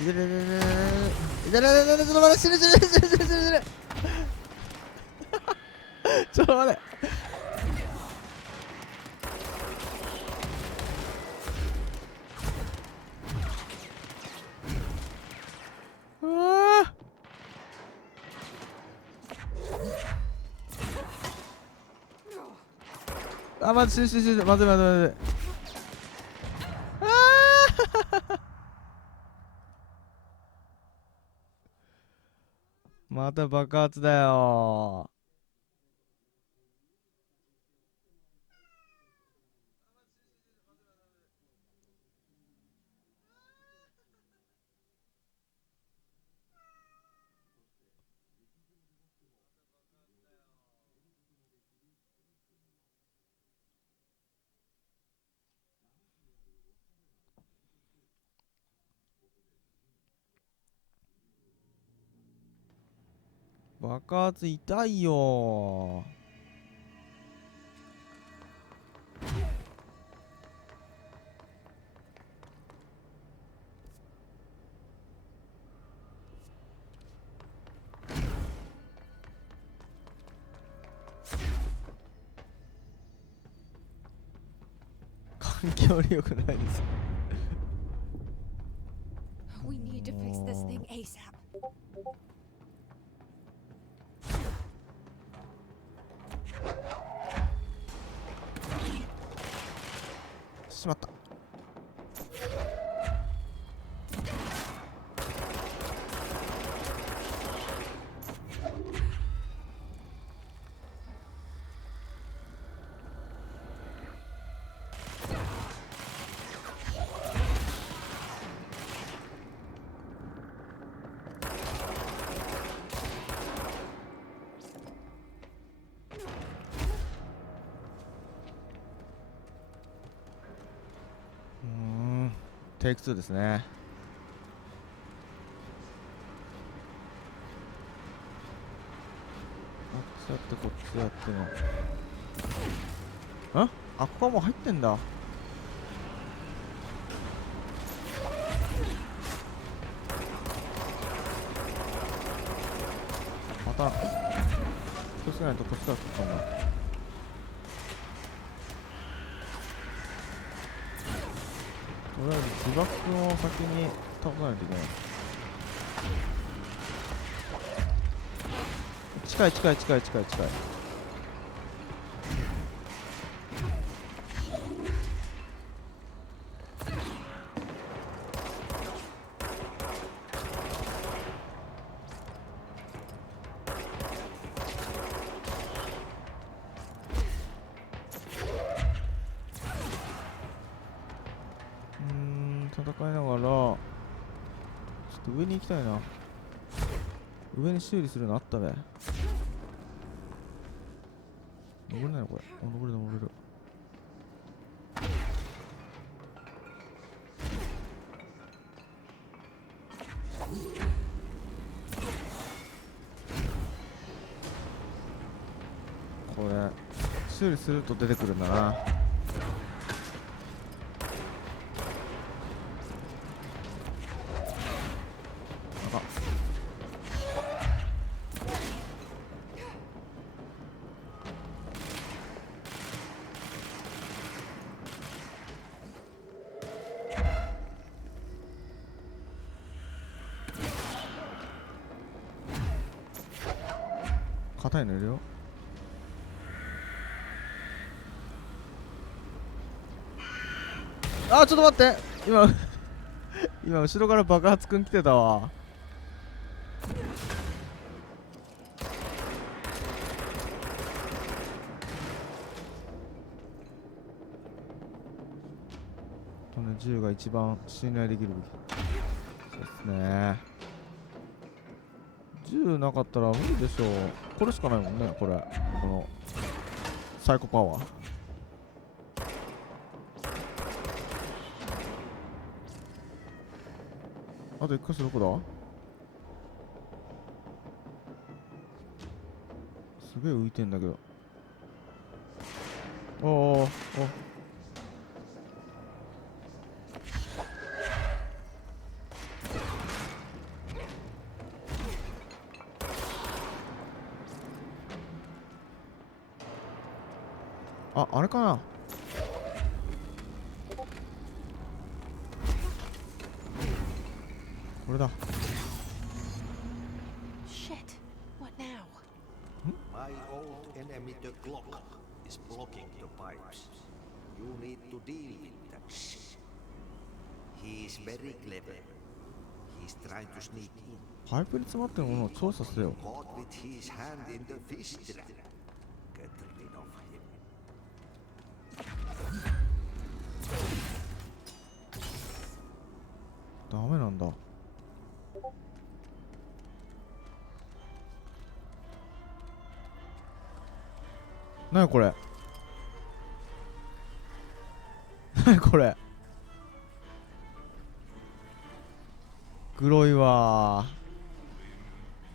いでれれれれれれれれれれ、ちょっと待って、死ぬ死ぬ死ぬ死ぬ死ぬ死ぬ。ちょっと待って。うわあ、まず死ぬ死ぬ死ぬ。まずいまずいまずい。また爆発だよ。爆発痛いよ。環境に良くないです。We need to fix this thing ASAP. しまった。テイク2ですね。こっちやってこっちやっての。あ、ここはもう入ってんだ。また気をつけないとこっちから来たんだ。とりあえず自爆君を先に倒さないといけない。近い近い近い近い近い。戦いながらちょっと上に行きたいな。上に修理するのあったべ。登れないのこれ。あ、登れる登れる。これ修理すると出てくるんだな。硬いのいるよ。あー、ちょっと待って、今後ろから爆発くん来てたわ。この銃が一番信頼できる武器。そうですね。銃なかったら無理でしょう。これしかないもんね、これ。このサイコパワー。あと1箇所どこだ？すげえ浮いてんだけど。おーお。あれかな。これだ。 Shit. What now? My old enemy, the clock, is blocking the pipes. You need to deal with that shit. He is very clever. He's trying to sneak in. パイプに詰まってるものを調査せよ。 Caught with his hand in the fish trap. Get rid of him. ダメなんだ。なにこれ。なにこれ。黒いわ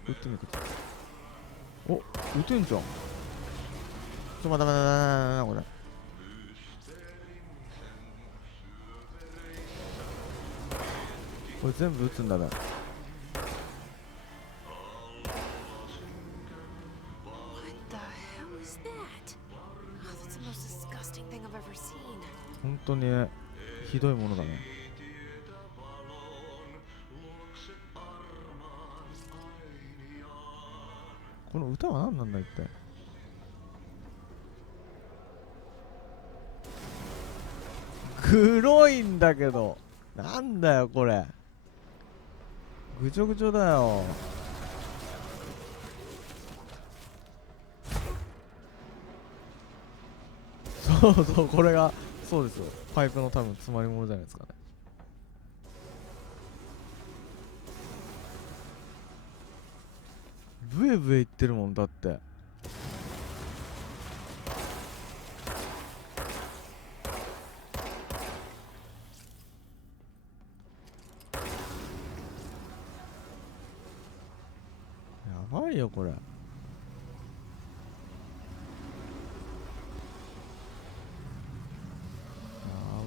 ー。撃ってみるか。お、撃てんじゃん。待ってこれ。これ全部撃つんだね。本当にひどいものだね。この歌は何なんだ一体。黒いんだけどなんだよこれ。ぐちょぐちょだよ。そうそう、これがそうですよ。パイプの多分詰まり物じゃないですかね。ブエブエ言ってるもんだって。やばいよこれ。や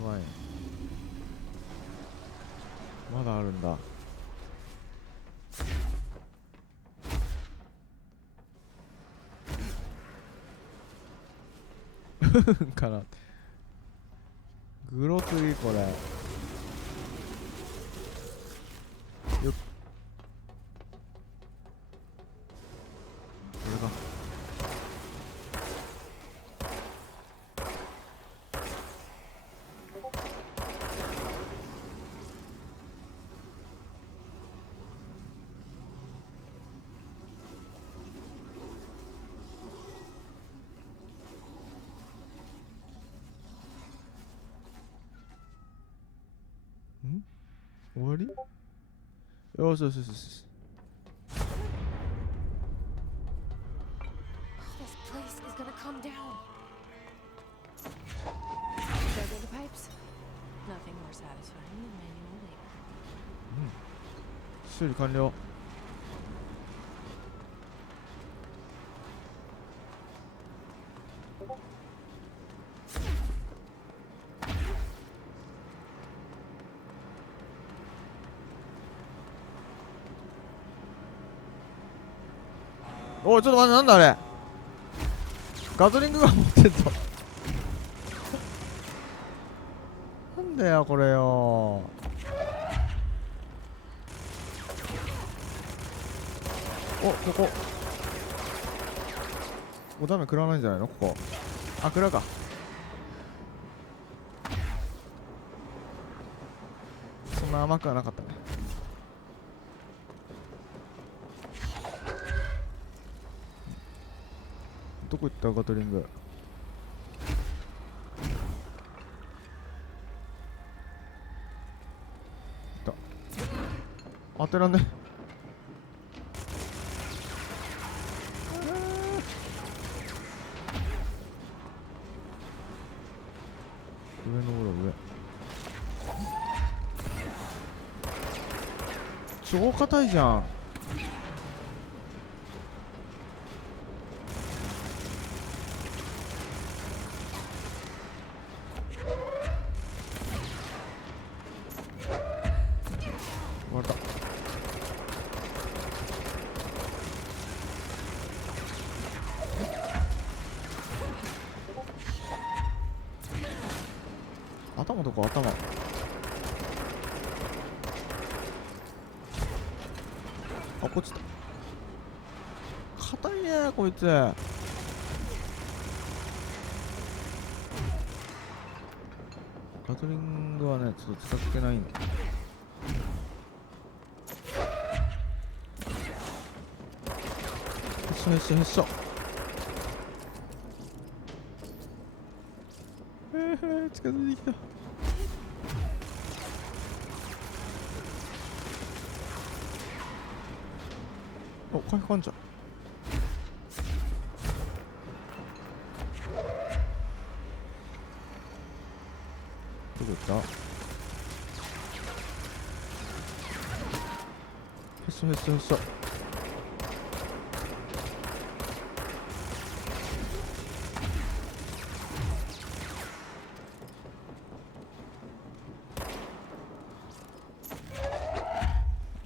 ばい。まだあるんだ。かな。グロツリこれ。よっ。これだ。終わり？よしよしよしよし。This place is gonna come down. There go the pipes. Nothing more satisfying than manual labor. 修理完了。おいちょっと待って、なんだあれ。ガトリングガン持ってんぞ。なんだよこれよ。お、ここおダメ食らわないんじゃないのここ。あ、食らうか。そんな甘くはなかったね。どこ行ったガトリング。当てらんね。上の上。超硬いじゃん。割れた。頭とか頭。あ、こっちだ。硬いねこいつ。ガトリングはねちょっと使ってないんだ。へっしょへっしょへっしょ。近づいてきた。お、回復あんじゃん。どこ行った？へっしょへっしょへっしょ。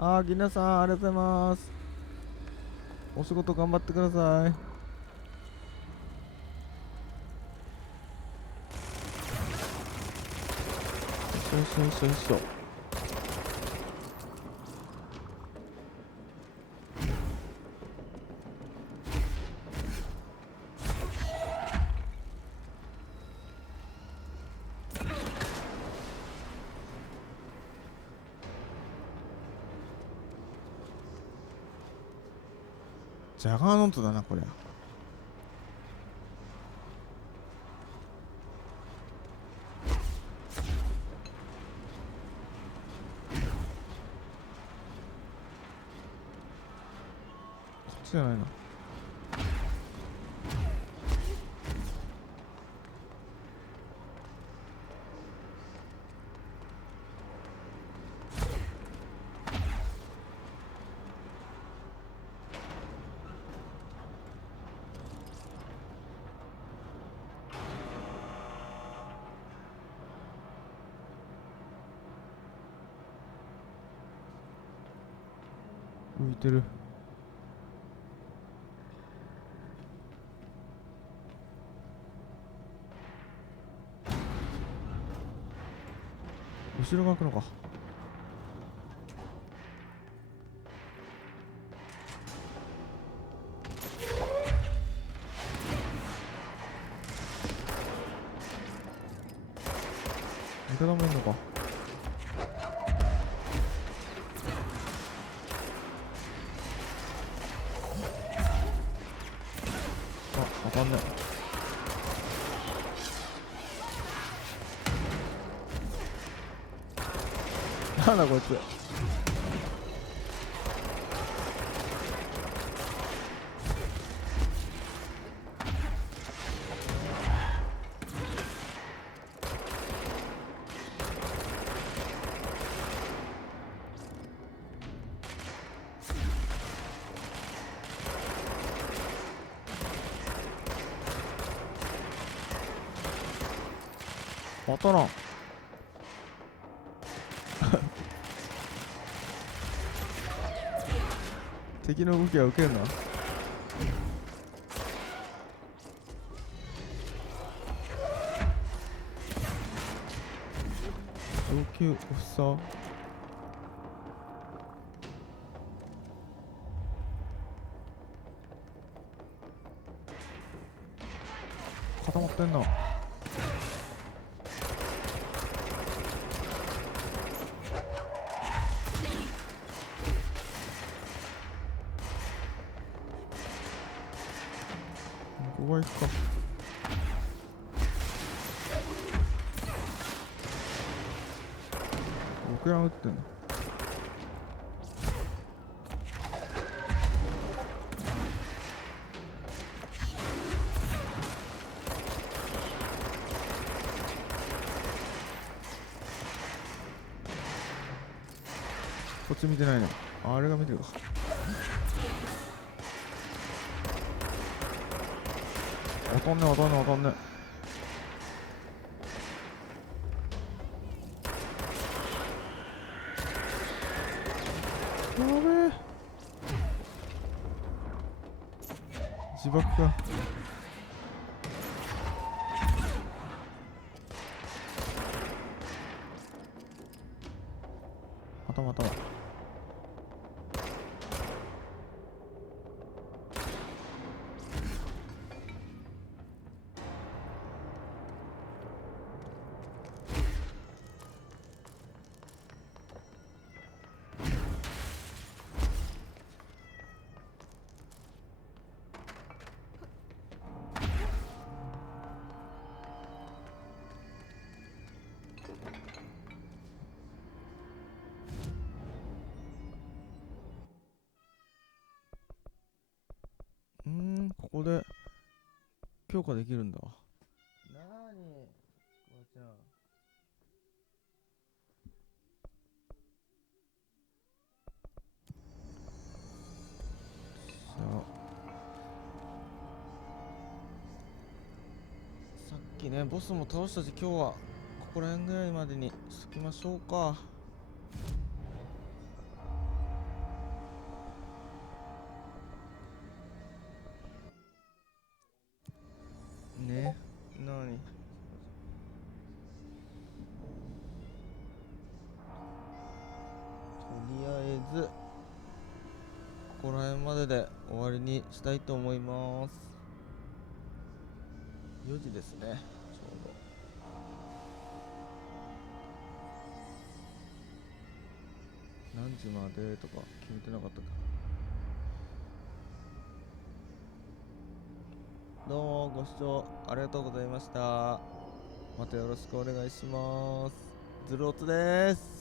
あー、ギナさんありがとうございます。お仕事頑張ってください。よしよしよしよしよ。ジャガーノートだなこれ。こっちじゃないな。浮いてる。後ろが開くのか。味方もいるのか。あかんね。なんだこいつ。当たらん。敵の動きは受けるな。要求オフサー。ってんの。ここ行くか。僕ら撃ってんの。こっち見てないの。あれが見てるか。当たんね当たんね当たんね。やべえ。自爆か。頭。ここで強化できるんだ。なーに、こうちゃん。さっきね、ボスも倒したし、今日はここら辺ぐらいまでにしときましょうか。ね、なに。とりあえずここら辺までで終わりにしたいと思います。4時ですね、ちょうど。何時までとか決めてなかったか。どうもご視聴ありがとうございました。またよろしくお願いします。ズルオツです。